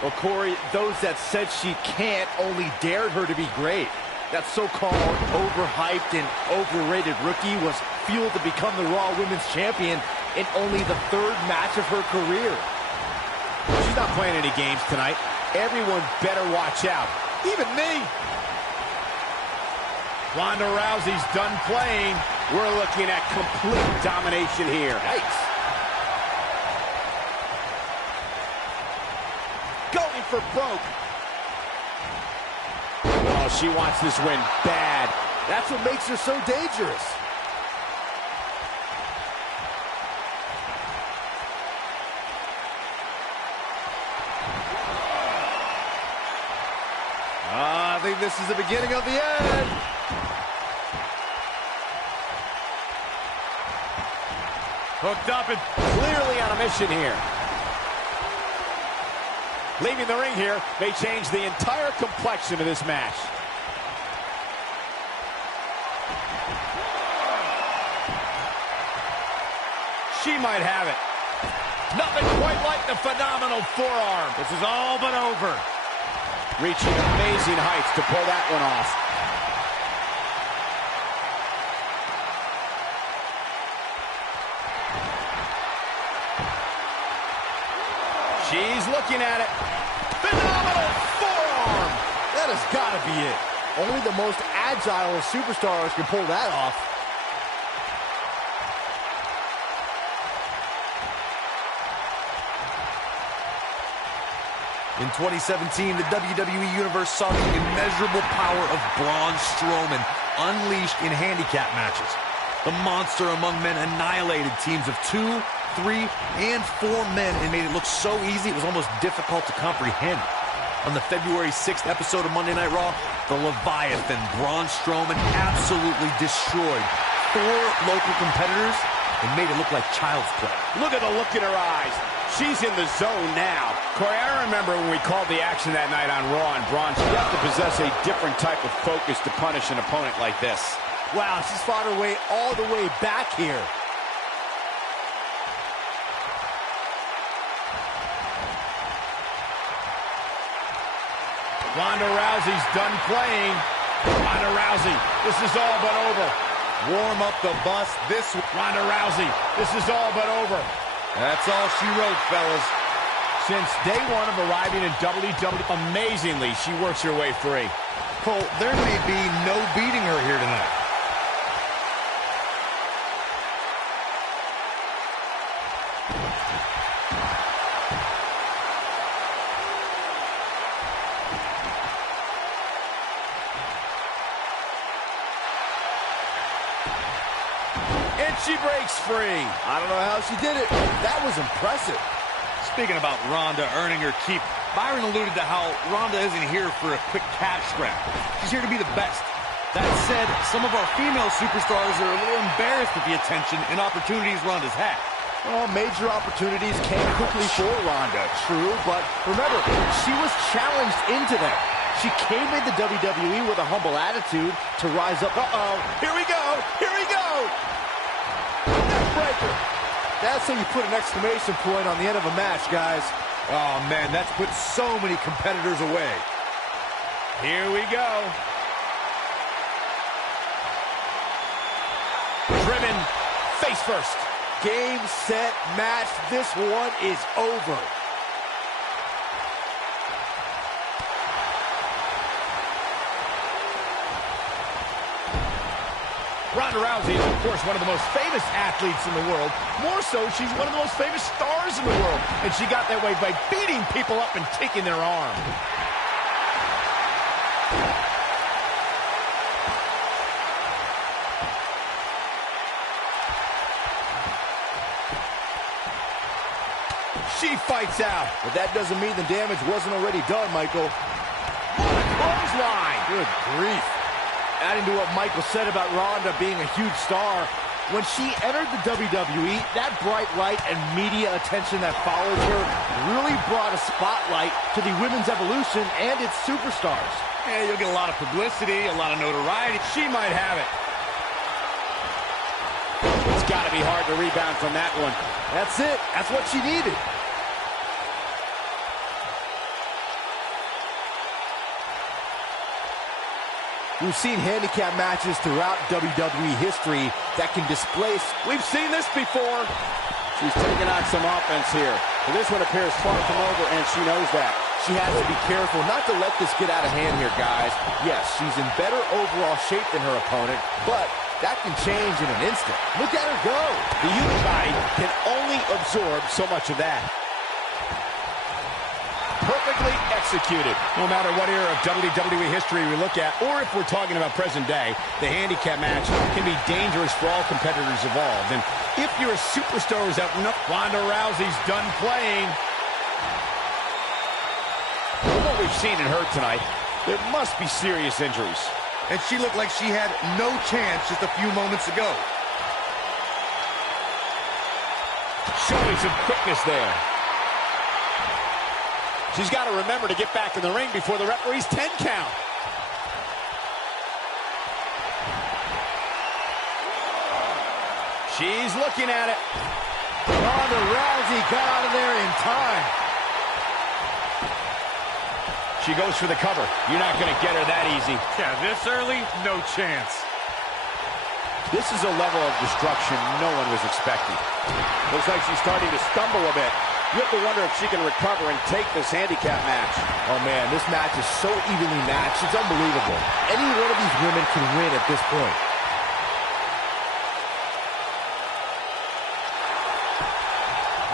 Well, Corey, those that said she can't only dared her to be great. That so-called overhyped and overrated rookie was fueled to become the Raw Women's Champion in only the third match of her career. She's not playing any games tonight. Everyone better watch out. Even me. Ronda Rousey's done playing. We're looking at complete domination here. Yikes. Going for broke. Oh, she wants this win bad. That's what makes her so dangerous. believe this is the beginning of the end. Hooked up and Clearly on a mission here. Leaving the ring here may change the entire complexion of this match. She might have it. Nothing quite like the phenomenal forearm. this is all but over. Reaching amazing heights to pull that one off. She's looking at it. Phenomenal forearm. That has got to be it. Only the most agile of superstars can pull that off. In 2017, the WWE Universe saw the immeasurable power of Braun Strowman unleashed in handicap matches. The monster among men annihilated teams of 2, 3, and 4 men and made it look so easy it was almost difficult to comprehend. On the February 6th episode of Monday Night Raw, the Leviathan Braun Strowman absolutely destroyed 4 local competitors and made it look like child's play. Look at the look in her eyes. She's in the zone now. Corey, I remember when we called the action that night on Raw and Braun. You have to possess a different type of focus to punish an opponent like this. Wow, she's fought her way all the way back here. Ronda Rousey's done playing. Ronda Rousey, this is all but over. Warm up the bus. Ronda Rousey, this is all but over. That's all she wrote, fellas. Since day one of arriving in WWE, amazingly, she works her way free. Cole, there may be no beating her here tonight. And she breaks free. I don't know how she did it. That was impressive. Speaking about Ronda earning her keep, Byron alluded to how Ronda isn't here for a quick cash grab. She's here to be the best. That said, some of our female superstars are a little embarrassed at the attention and opportunities Ronda's had. Well, major opportunities came quickly for Ronda, true, but remember, she was challenged into them. She came into WWE with a humble attitude to rise up. Uh-oh, Here we go. Here we go. breaker. That's how you put an exclamation point on the end of a match, guys. Oh, man, that's put so many competitors away. Here we go. Driven face first. Game, set, match. This one is over. Ronda Rousey is, of course, one of the most famous athletes in the world. More so, she's one of the most famous stars in the world. And she got that way by beating people up and taking their arm. She fights out. But that doesn't mean the damage wasn't already done, Michael. Clothesline. Good grief. Adding to what Michael said about Ronda being a huge star, when she entered the WWE, that bright light and media attention that followed her really brought a spotlight to the women's evolution and its superstars. Yeah, you'll get a lot of publicity, a lot of notoriety. She might have it. It's got to be hard to rebound from that one. That's it. That's what she needed. We've seen handicap matches throughout WWE history that can displace. We've seen this before. She's taking out some offense here. But this one appears far from over, and she knows that. She has to be careful not to let this get out of hand here, guys. Yes, she's in better overall shape than her opponent, but that can change in an instant. Look at her go. The human body can only absorb so much of that. Perfectly executed. No matter what era of WWE history we look at, or if we're talking about present day, the handicap match can be dangerous for all competitors involved. And if you're a superstar who's out, Ronda Rousey's done playing. From what we've seen and heard tonight, There must be serious injuries. And she looked like she had no chance just a few moments ago. Showing some quickness there. She's got to remember to get back in the ring before the referee's 10 count. She's looking at it. Ronda Rousey got out of there in time. She goes for the cover. You're not going to get her that easy. Yeah, this early, no chance. This is a level of destruction no one was expecting. Looks like she's starting to stumble a bit. You have to wonder if she can recover and take this handicap match. Oh, man, this match is so evenly matched. It's unbelievable. Any one of these women can win at this point.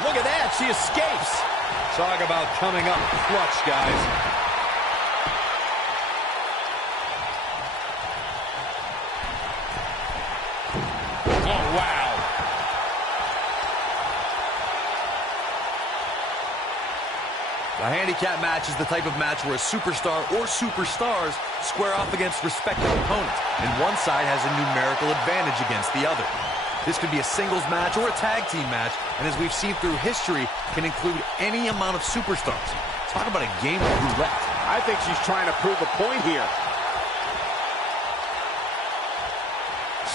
Look at that. She escapes. Talk about coming up clutch, guys. Oh, wow. A handicap match is the type of match where a superstar or superstars square off against respective opponents, and one side has a numerical advantage against the other. This could be a singles match or a tag team match, and as we've seen through history, can include any amount of superstars. Talk about a game of roulette. I think she's trying to prove a point here.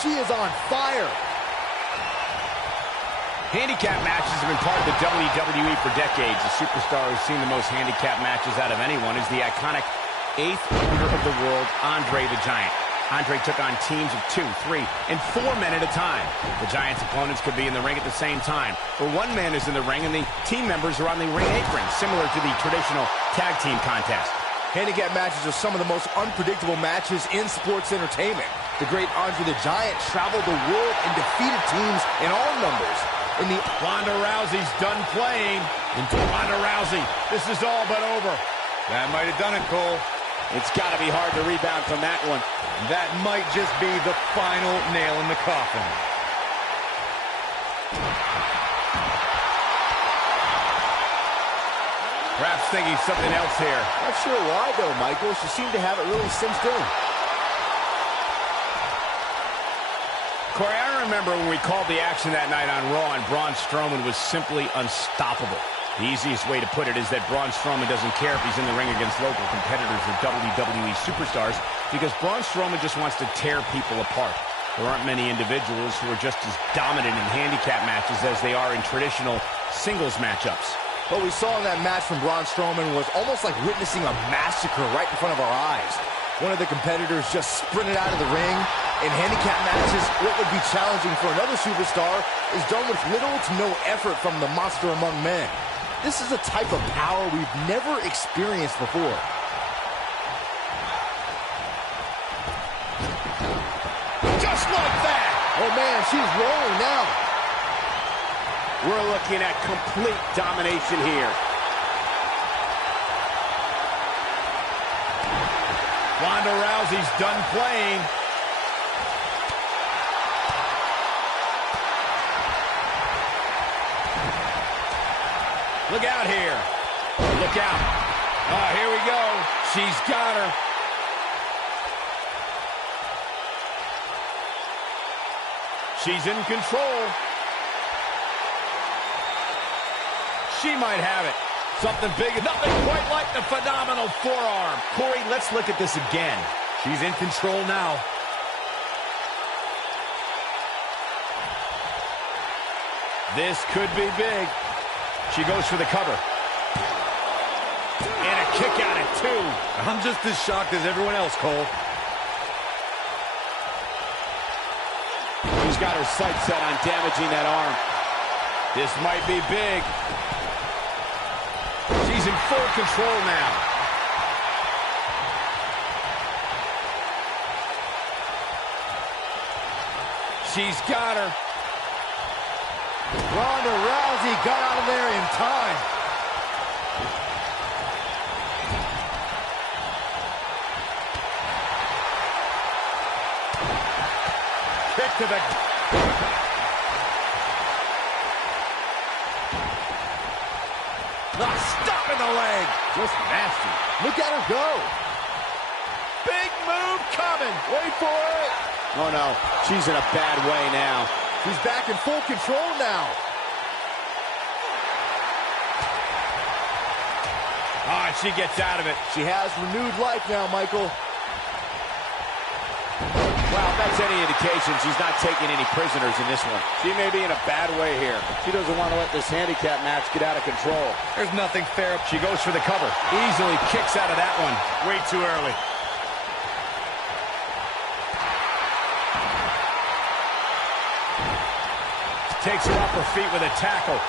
She is on fire. Handicap matches have been part of the WWE for decades. The superstar who's seen the most handicap matches out of anyone is the iconic 8th wonder of the world, Andre the Giant. Andre took on teams of 2, 3, and 4 men at a time. The Giant's opponents could be in the ring at the same time, or one man is in the ring and the team members are on the ring apron, similar to the traditional tag team contest. Handicap matches are some of the most unpredictable matches in sports entertainment. The great Andre the Giant traveled the world and defeated teams in all numbers. In the Ronda Rousey's done playing. Into Ronda Rousey. This is all but over. That might have done it, Cole. It's got to be hard to rebound from that one. That might just be the final nail in the coffin. Perhaps thinking something else here. Not sure why, though, Michael. She seemed to have it really cinched in. Corey, I remember when we called the action that night on Raw, and Braun Strowman was simply unstoppable. The easiest way to put it is that Braun Strowman doesn't care if he's in the ring against local competitors or WWE superstars, because Braun Strowman just wants to tear people apart. There aren't many individuals who are just as dominant in handicap matches as they are in traditional singles matchups. What we saw in that match from Braun Strowman was almost like witnessing a massacre right in front of our eyes. One of the competitors just sprinted out of the ring. In handicap matches, what would be challenging for another superstar is done with little to no effort from the monster among men. This is a type of power we've never experienced before. Just like that! Oh man, she's rolling now. We're looking at complete domination here. Ronda Rousey's done playing. Look out here. Look out. Oh, here we go. She's got her. She's in control. She might have it. Something big, nothing quite like the phenomenal forearm. Corey, let's look at this again. She's in control now. This could be big. She goes for the cover. And a kick out at 2. I'm just as shocked as everyone else, Cole. She's got her sights set on damaging that arm. This might be big. She's in full control now. She's got her. Ronda Rousey got out of there in time. Kick to the... Not stopping the leg. Just nasty. Look at her go. coming. Wait for it. Oh, no. She's in a bad way now. She's back in full control now. Ah, she gets out of it. She has renewed life now, Michael. Well, if that's any indication, she's not taking any prisoners in this one. She may be in a bad way here. She doesn't want to let this handicap match get out of control. There's nothing fair. She goes for the cover. Easily kicks out of that one. Way too early. Takes her off her feet with a tackle.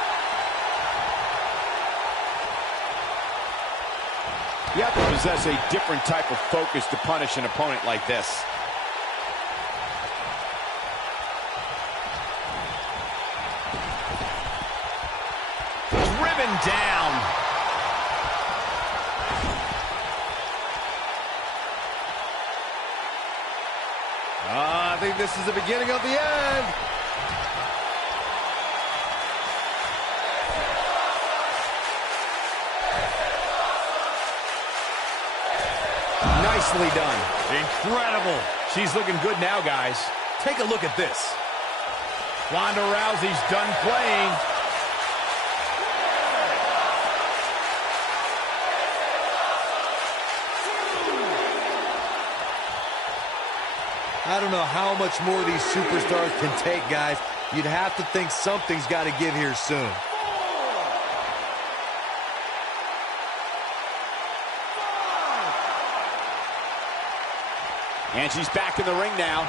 You have to possess a different type of focus to punish an opponent like this. Driven down. I think this is the beginning of the end. Nicely done. Incredible. She's looking good now, guys. Take a look at this. Ronda Rousey's done playing. I don't know how much more these superstars can take, guys. You'd have to think something's got to give here soon. And she's back in the ring now.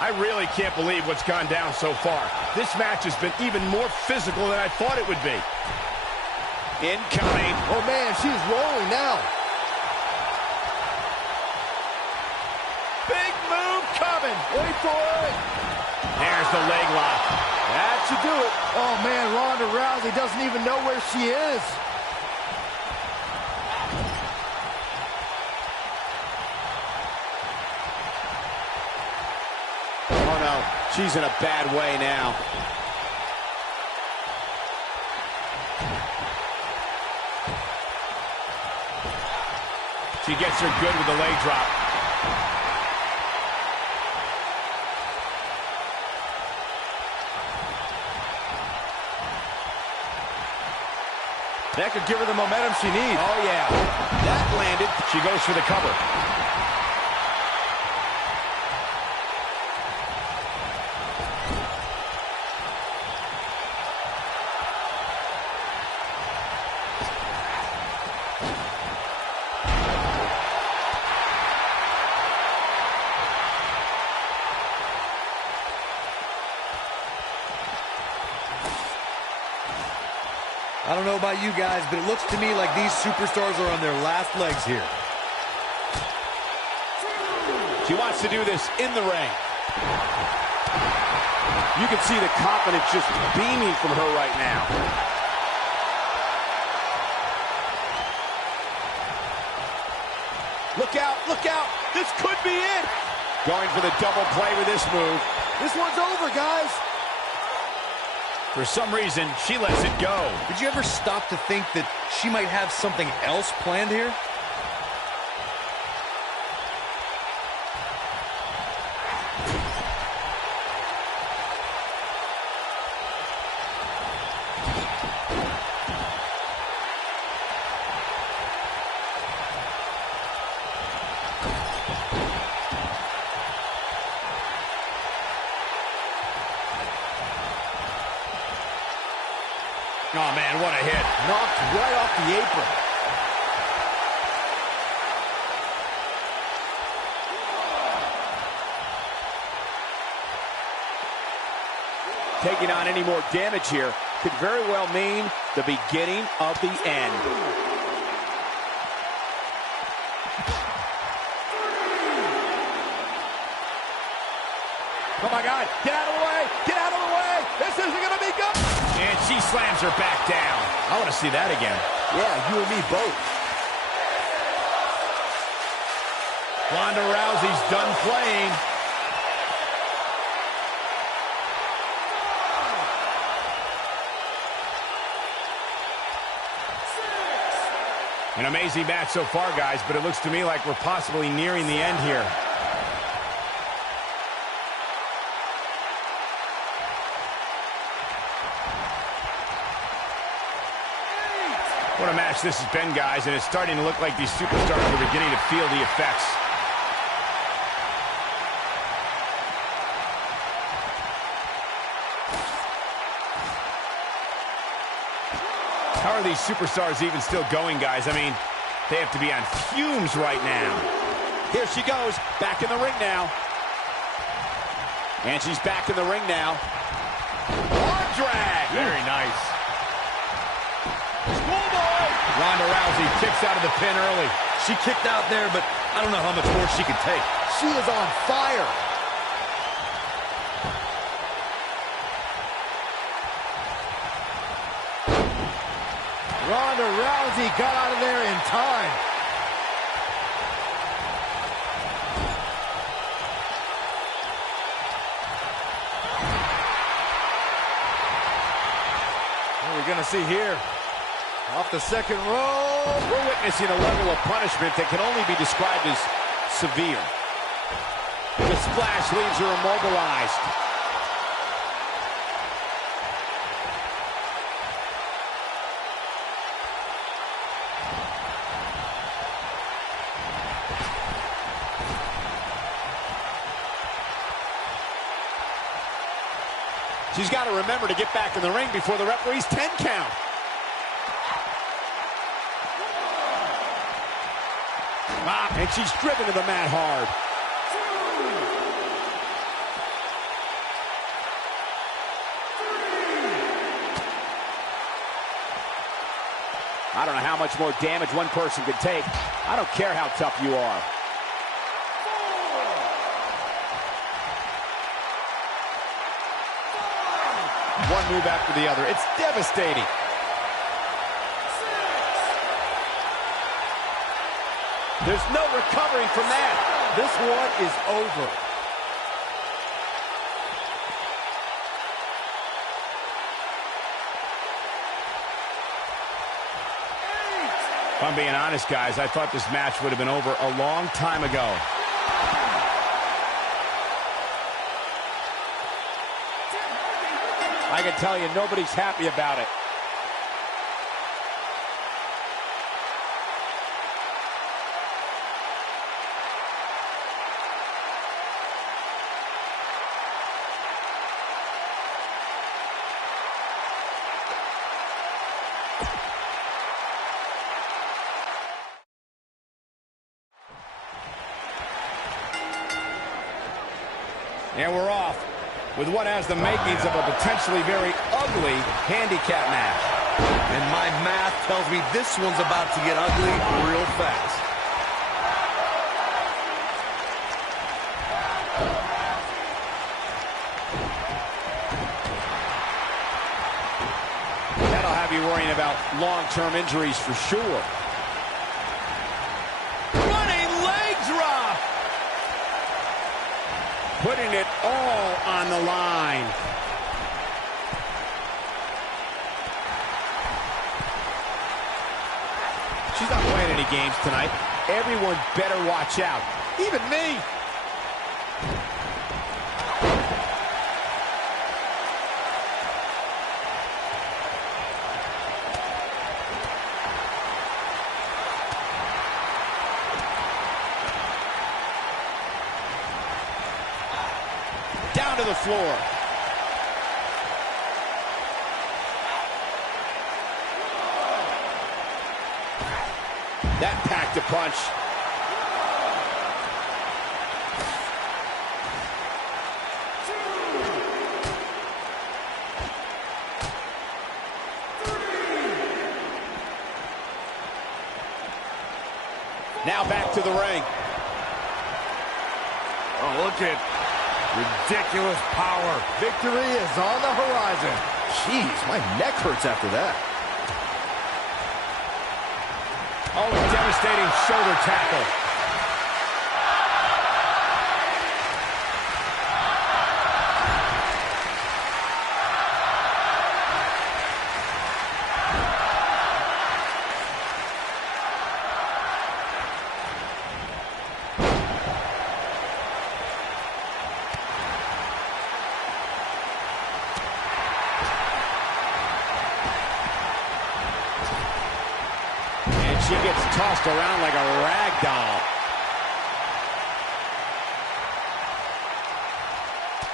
I really can't believe what's gone down so far. This match has been even more physical than I thought it would be. Incoming. Oh, man, she's rolling now. Big move coming. Wait for it. There's the leg lock. That should do it. Oh, man, Ronda Rousey doesn't even know where she is. Oh, no. She's in a bad way now. She gets her good with the leg drop. That could give her the momentum she needs. Oh, yeah. That landed. She goes for the cover. I don't know about you guys, but it looks to me like these superstars are on their last legs here. She wants to do this in the ring. You can see the confidence just beaming from her right now. Look out, look out. This could be it. Going for the double play with this move. This one's over, guys. For some reason, she lets it go. Did you ever stop to think that she might have something else planned here? Oh, man, what a hit. Knocked right off the apron. Taking on any more damage here could very well mean the beginning of the end. Oh, my God. Get out of the way. Get out of the way. This isn't going to be good. And she slams her back down. I want to see that again. Yeah, you and me both. Ronda Rousey's done playing. An amazing match so far, guys, but it looks to me like we're possibly nearing the end here. What a match this has been, guys, and it's starting to look like these superstars are beginning to feel the effects. How are these superstars even still going, guys? I mean, they have to be on fumes right now. Here she goes, back in the ring now. And she's back in the ring now. Arm drag. Very nice. Schoolboy. Ronda Rousey kicks out of the pin early. She kicked out there, but I don't know how much more she can take. She is on fire. Ronda Rousey got out of there in time. What are we going to see here? Off the second row. We're witnessing a level of punishment that can only be described as severe. The splash leaves her immobilized. She's got to remember to get back in the ring before the referee's 10 count. And she's driven to the mat hard. I don't know how much more damage one person could take. I don't care how tough you are. One move after the other. It's devastating. There's no recovering from that. This one is over. If I'm being honest, guys, I thought this match would have been over a long time ago. I can tell you, nobody's happy about it. And we're off with what has the makings of a potentially very ugly handicap match. And my math tells me this one's about to get ugly real fast. That'll have you worrying about long-term injuries for sure. Running leg drop. Putting it all on the line. She's not playing any games tonight. Everyone better watch out. Even me. Down to the floor. That packed a punch. Now back to the ring. Oh, look at ridiculous power. Victory is on the horizon. Jeez, my neck hurts after that. Oh, a devastating shoulder tackle. she gets tossed around like a rag doll.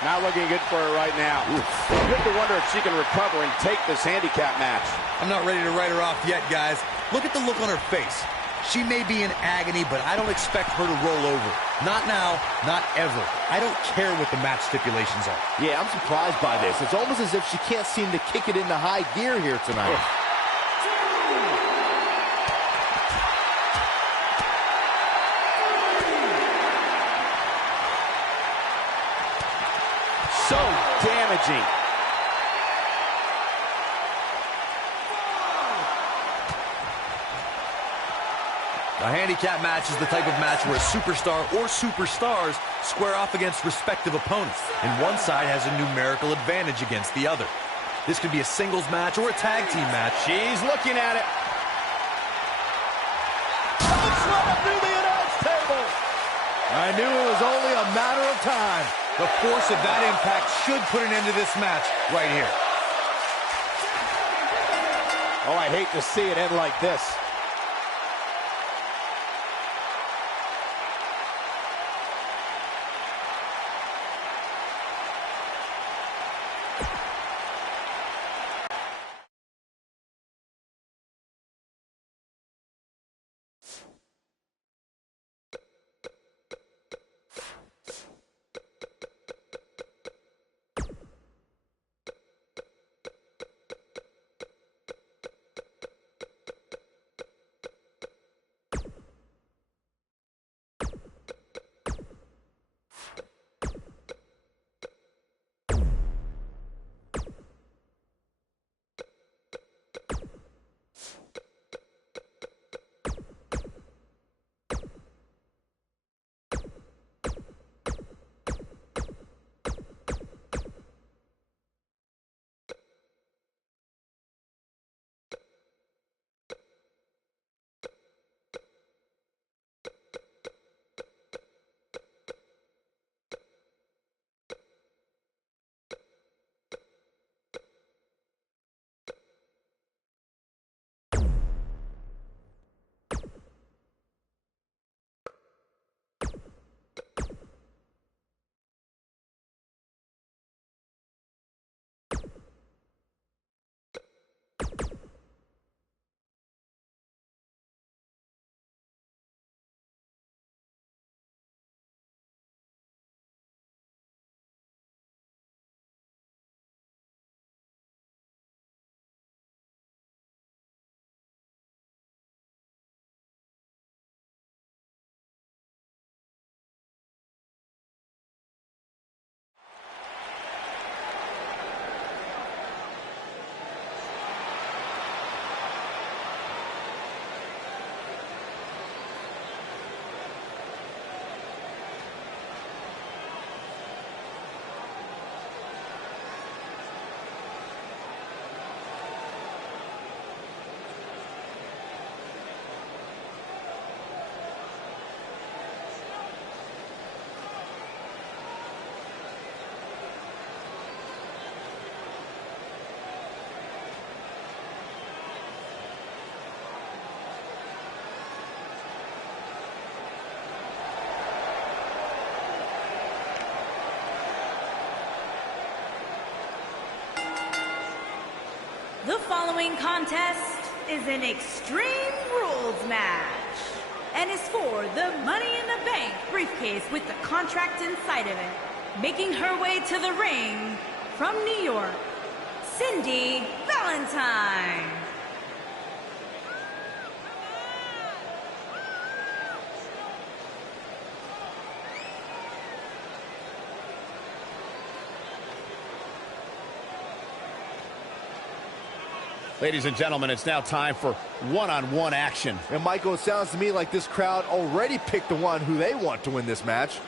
Not looking good for her right now. You have to wonder if she can recover and take this handicap match. I'm not ready to write her off yet, guys. Look at the look on her face. She may be in agony, but I don't expect her to roll over. Not now, not ever. I don't care what the match stipulations are. Yeah, I'm surprised by this. It's almost as if she can't seem to kick it into high gear here tonight. So damaging. A handicap match is the type of match where a superstar or superstars square off against respective opponents, and one side has a numerical advantage against the other. This could be a singles match or a tag team match. She's looking at it. Through the announce table. I knew it was only a matter of time. The force of that impact should put an end to this match right here. Oh, I hate to see it end like this. The following contest is an Extreme Rules match and is for the Money in the Bank briefcase with the contract inside of it. Making her way to the ring from New York, Cindy Valentine. Ladies and gentlemen, it's now time for one-on-one action. And Michael, it sounds to me like this crowd already picked the one who they want to win this match.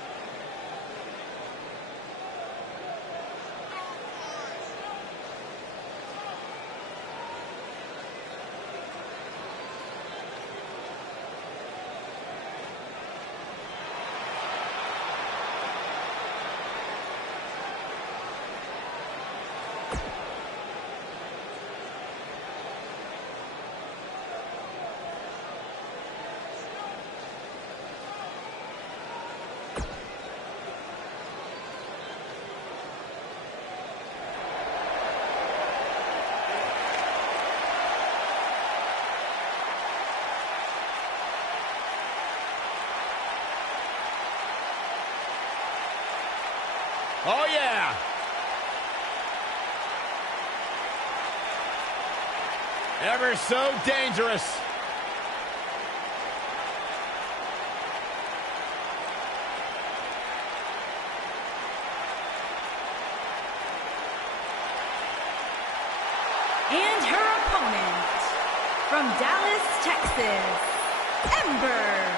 Oh, yeah. Ever so dangerous. And her opponent, from Dallas, Texas, Ember.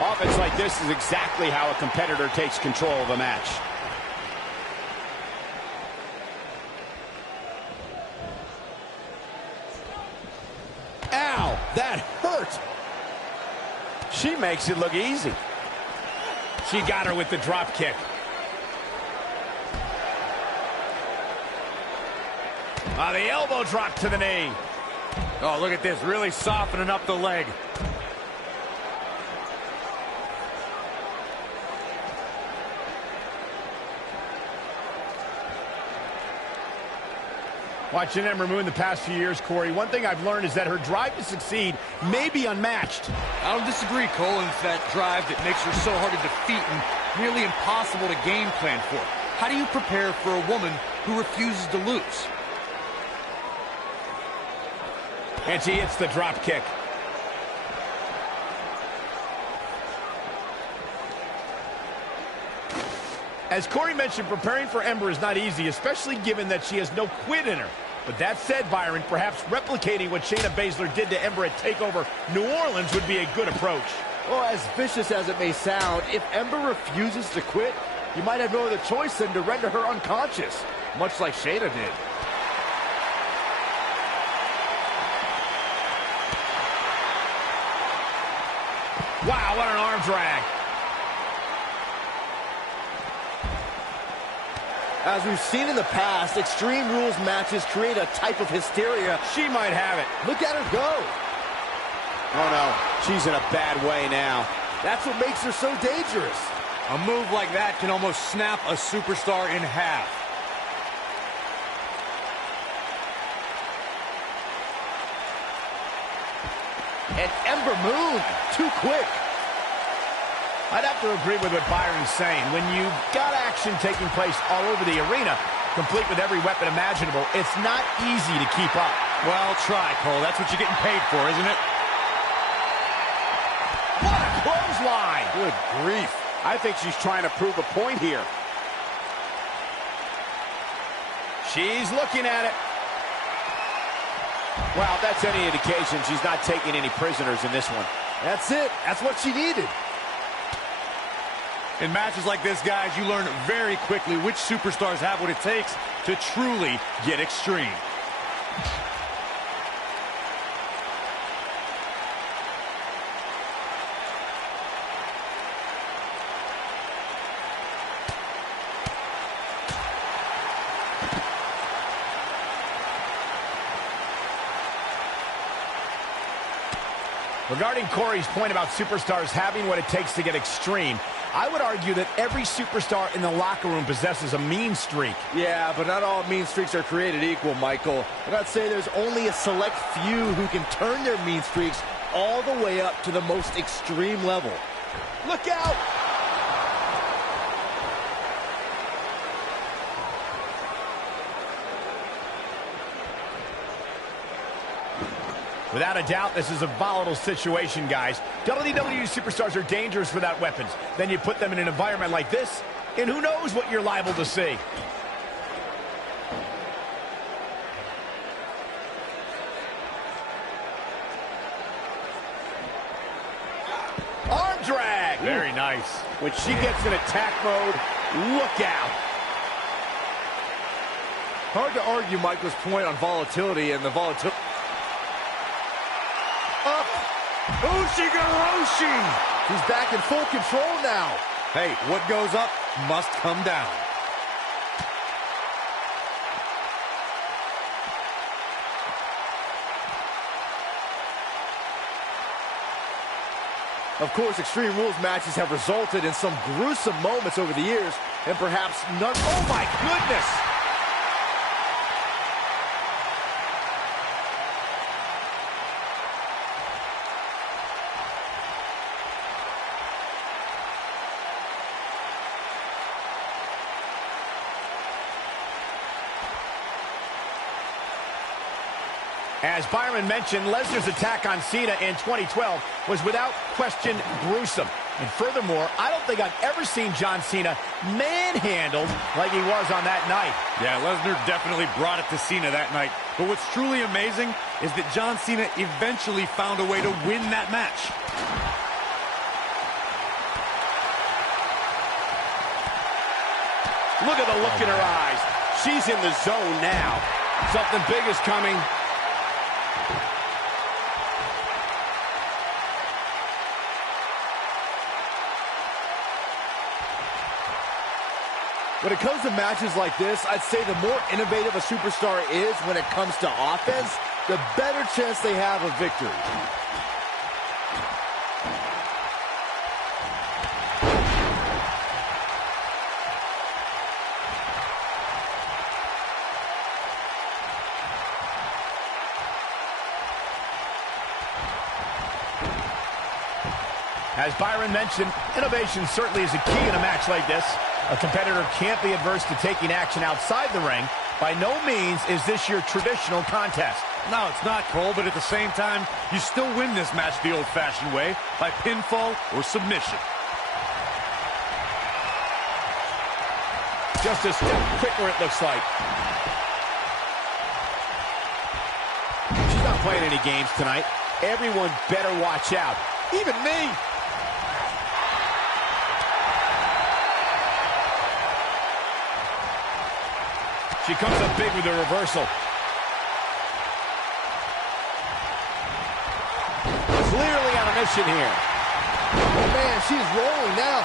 Offense like this is exactly how a competitor takes control of a match. Ow, that hurt. She makes it look easy. She got her with the drop kick. The elbow drop to the knee. Oh, look at this, really softening up the leg. Watching Ember Moon the past few years, Corey, one thing I've learned is that her drive to succeed may be unmatched. I don't disagree, Cole. It's that drive that makes her so hard to defeat and nearly impossible to game plan for. How do you prepare for a woman who refuses to lose? And she hits the drop kick. As Corey mentioned, preparing for Ember is not easy, especially given that she has no quit in her. But that said, Byron, perhaps replicating what Shayna Baszler did to Ember at TakeOver New Orleans would be a good approach. Well, as vicious as it may sound, if Ember refuses to quit, you might have no other choice than to render her unconscious, much like Shayna did. Wow, what an arm drag. As we've seen in the past, Extreme Rules matches create a type of hysteria. She might have it. Look at her go. Oh, no. She's in a bad way now. That's what makes her so dangerous. A move like that can almost snap a superstar in half. And Ember Moon, too quick. I'd have to agree with what Byron's saying. When you've got action taking place all over the arena, complete with every weapon imaginable, it's not easy to keep up. Well, try, Cole. That's what you're getting paid for, isn't it? What a clothesline! Good grief. I think she's trying to prove a point here. She's looking at it. Well, if that's any indication, she's not taking any prisoners in this one. That's it. That's what she needed. In matches like this, guys, you learn very quickly which superstars have what it takes to truly get extreme. Regarding Corey's point about superstars having what it takes to get extreme, I would argue that every superstar in the locker room possesses a mean streak. Yeah, but not all mean streaks are created equal, Michael. And I'd say there's only a select few who can turn their mean streaks all the way up to the most extreme level. Look out! Without a doubt, this is a volatile situation, guys. WWE superstars are dangerous without weapons. Then you put them in an environment like this, and who knows what you're liable to see. Arm drag! Very nice. When she gets in attack mode, look out. Hard to argue Michael's point on volatility and the volatility. Up! Ushigoroshi! He's back in full control now. Hey, what goes up must come down. Of course, Extreme Rules matches have resulted in some gruesome moments over the years, and perhaps none. Oh my goodness! As Byron mentioned, Lesnar's attack on Cena in 2012 was without question gruesome. And furthermore, I don't think I've ever seen John Cena manhandled like he was on that night. Yeah, Lesnar definitely brought it to Cena that night. But what's truly amazing is that John Cena eventually found a way to win that match. Look at the look in her eyes. She's in the zone now. Something big is coming. When it comes to matches like this, I'd say the more innovative a superstar is when it comes to offense, the better chance they have of victory. As Byron mentioned, innovation certainly is a key in a match like this. A competitor can't be adverse to taking action outside the ring. By no means is this your traditional contest. No, it's not, Cole, but at the same time, you still win this match the old-fashioned way, by pinfall or submission. Just a step quicker, it looks like. She's not playing any games tonight. Everyone better watch out. Even me. She comes up big with a reversal. Clearly on a mission here. Oh, man, she's rolling now.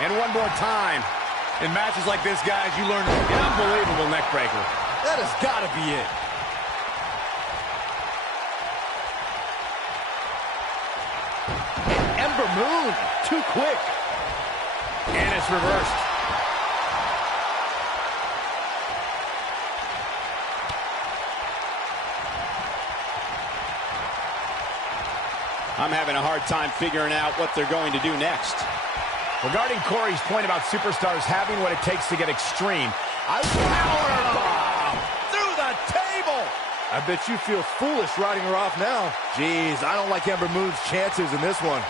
And one more time. In matches like this, guys, you learn an unbelievable neck breaker. That has got to be it. And Ember Moon, too quick. And it's reversed. I'm having a hard time figuring out what they're going to do next. Regarding Corey's point about superstars having what it takes to get extreme, I powerbomb through the table. I bet you feel foolish riding her off now. Jeez, I don't like Ember Moon's chances in this one.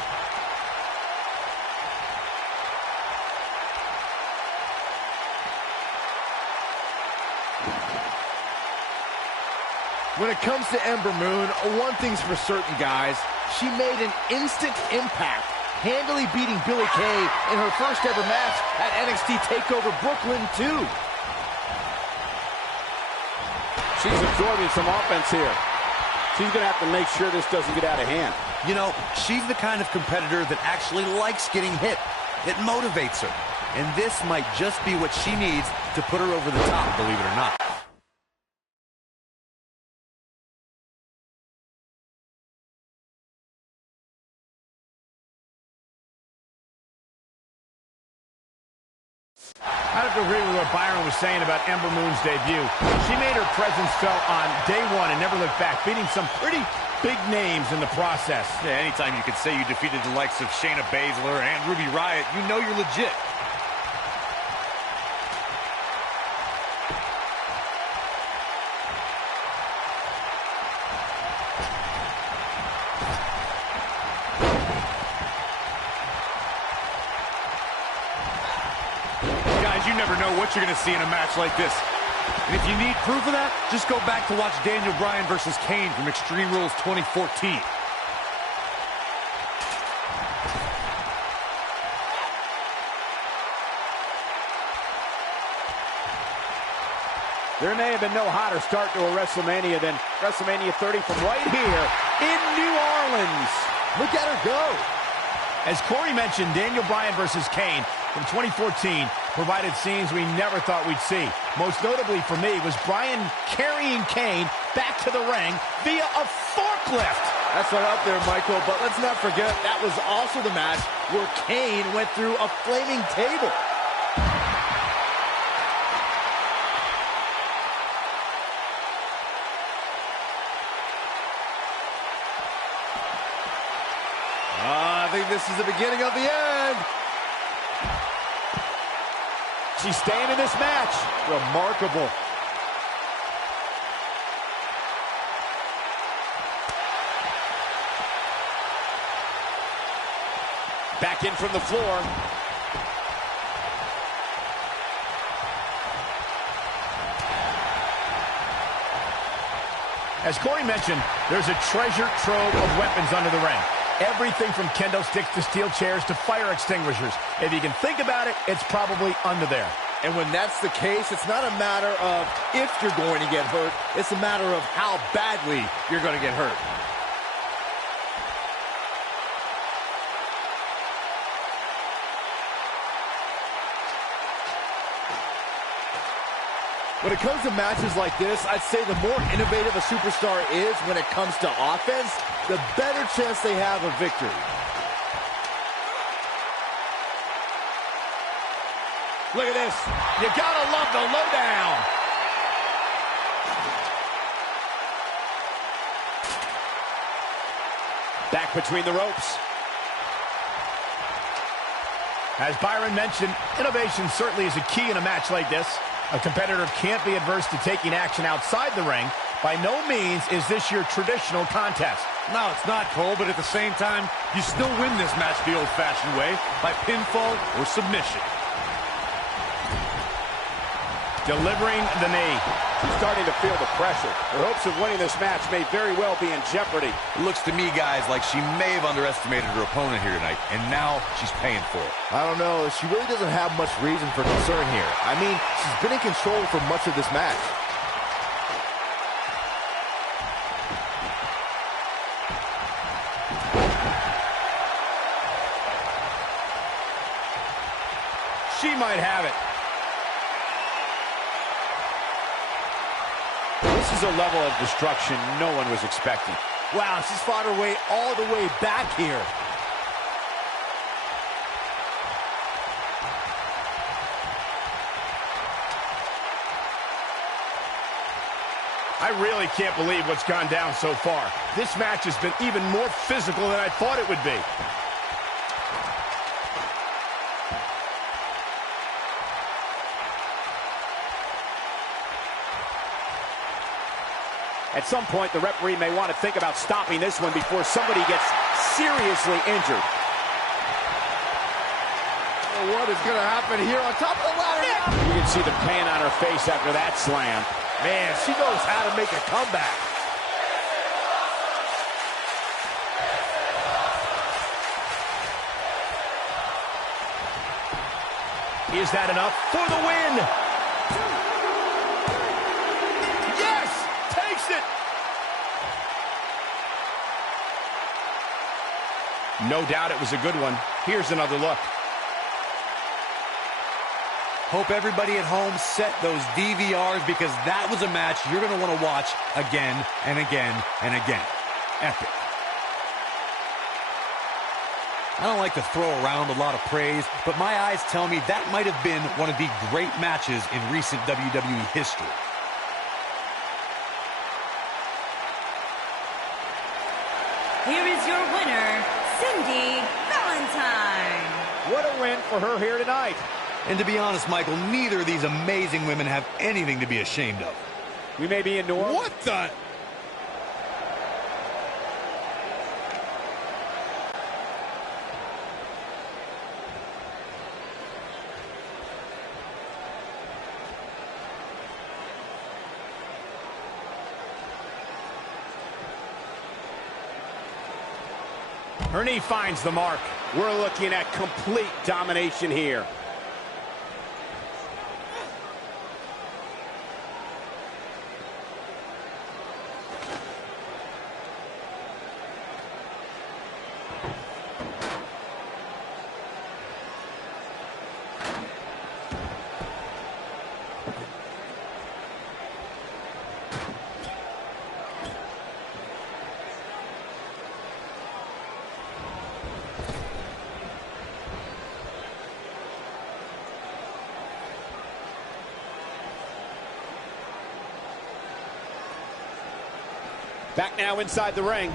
When it comes to Ember Moon, one thing's for certain, guys. She made an instant impact, handily beating Billie Kay in her first ever match at NXT TakeOver Brooklyn 2. She's absorbing some offense here. She's going to have to make sure this doesn't get out of hand. You know, she's the kind of competitor that actually likes getting hit. It motivates her. And this might just be what she needs to put her over the top, believe it or not. I have to agree with what Byron was saying about Ember Moon's debut. She made her presence felt on day one and never looked back, beating some pretty big names in the process. Yeah, anytime you could say you defeated the likes of Shayna Baszler and Ruby Riott, you know you're legit. You never know what you're going to see in a match like this. And if you need proof of that, just go back to watch Daniel Bryan versus Kane from Extreme Rules 2014. There may have been no hotter start to a WrestleMania than WrestleMania 30 from right here in New Orleans. Look at her go. As Corey mentioned, Daniel Bryan versus Kane from 2014 provided scenes we never thought we'd see. Most notably for me was Bryan carrying Kane back to the ring via a forklift. That's not up there, Michael, but let's not forget that was also the match where Kane went through a flaming table. I think this is the beginning of the end. she's staying in this match. Remarkable. Back in from the floor. As Corey mentioned, there's a treasure trove of weapons under the ring. Everything from kendo sticks to steel chairs to fire extinguishers. If you can think about it, it's probably under there. And when that's the case, it's not a matter of if you're going to get hurt. It's a matter of how badly you're going to get hurt. When it comes to matches like this, I'd say the more innovative a superstar is when it comes to offense, the better chance they have of victory. Look at this. You gotta love the lowdown. Back between the ropes. As Byron mentioned, innovation certainly is a key in a match like this. A competitor can't be adverse to taking action outside the ring. By no means is this your traditional contest. No, it's not, Cole, but at the same time, you still win this match the old-fashioned way, by pinfall or submission. Delivering the knee. She's starting to feel the pressure. Her hopes of winning this match may very well be in jeopardy. It looks to me, guys, like she may have underestimated her opponent here tonight, and now she's paying for it. I don't know. She really doesn't have much reason for concern here. I mean, she's been in control for much of this match. She might have it. This is a level of destruction no one was expecting. Wow, she's fought her way all the way back here. I really can't believe what's gone down so far. This match has been even more physical than I thought it would be. At some point, the referee may want to think about stopping this one before somebody gets seriously injured. Oh, what is going to happen here on top of the ladder? You can see the pain on her face after that slam. Man, she knows how to make a comeback. Is that enough for the win? Yes! Takes it! No doubt it was a good one. Here's another look. Hope everybody at home set those DVRs, because that was a match you're going to want to watch again and again and again. Epic. I don't like to throw around a lot of praise, but my eyes tell me that might have been one of the great matches in recent WWE history. Here is your winner, Cindy Valentine. What a win for her here tonight. And to be honest, Michael, neither of these amazing women have anything to be ashamed of. We may be in New Orleans. What the? Her knee finds the mark. We're looking at complete domination here. Back now inside the ring.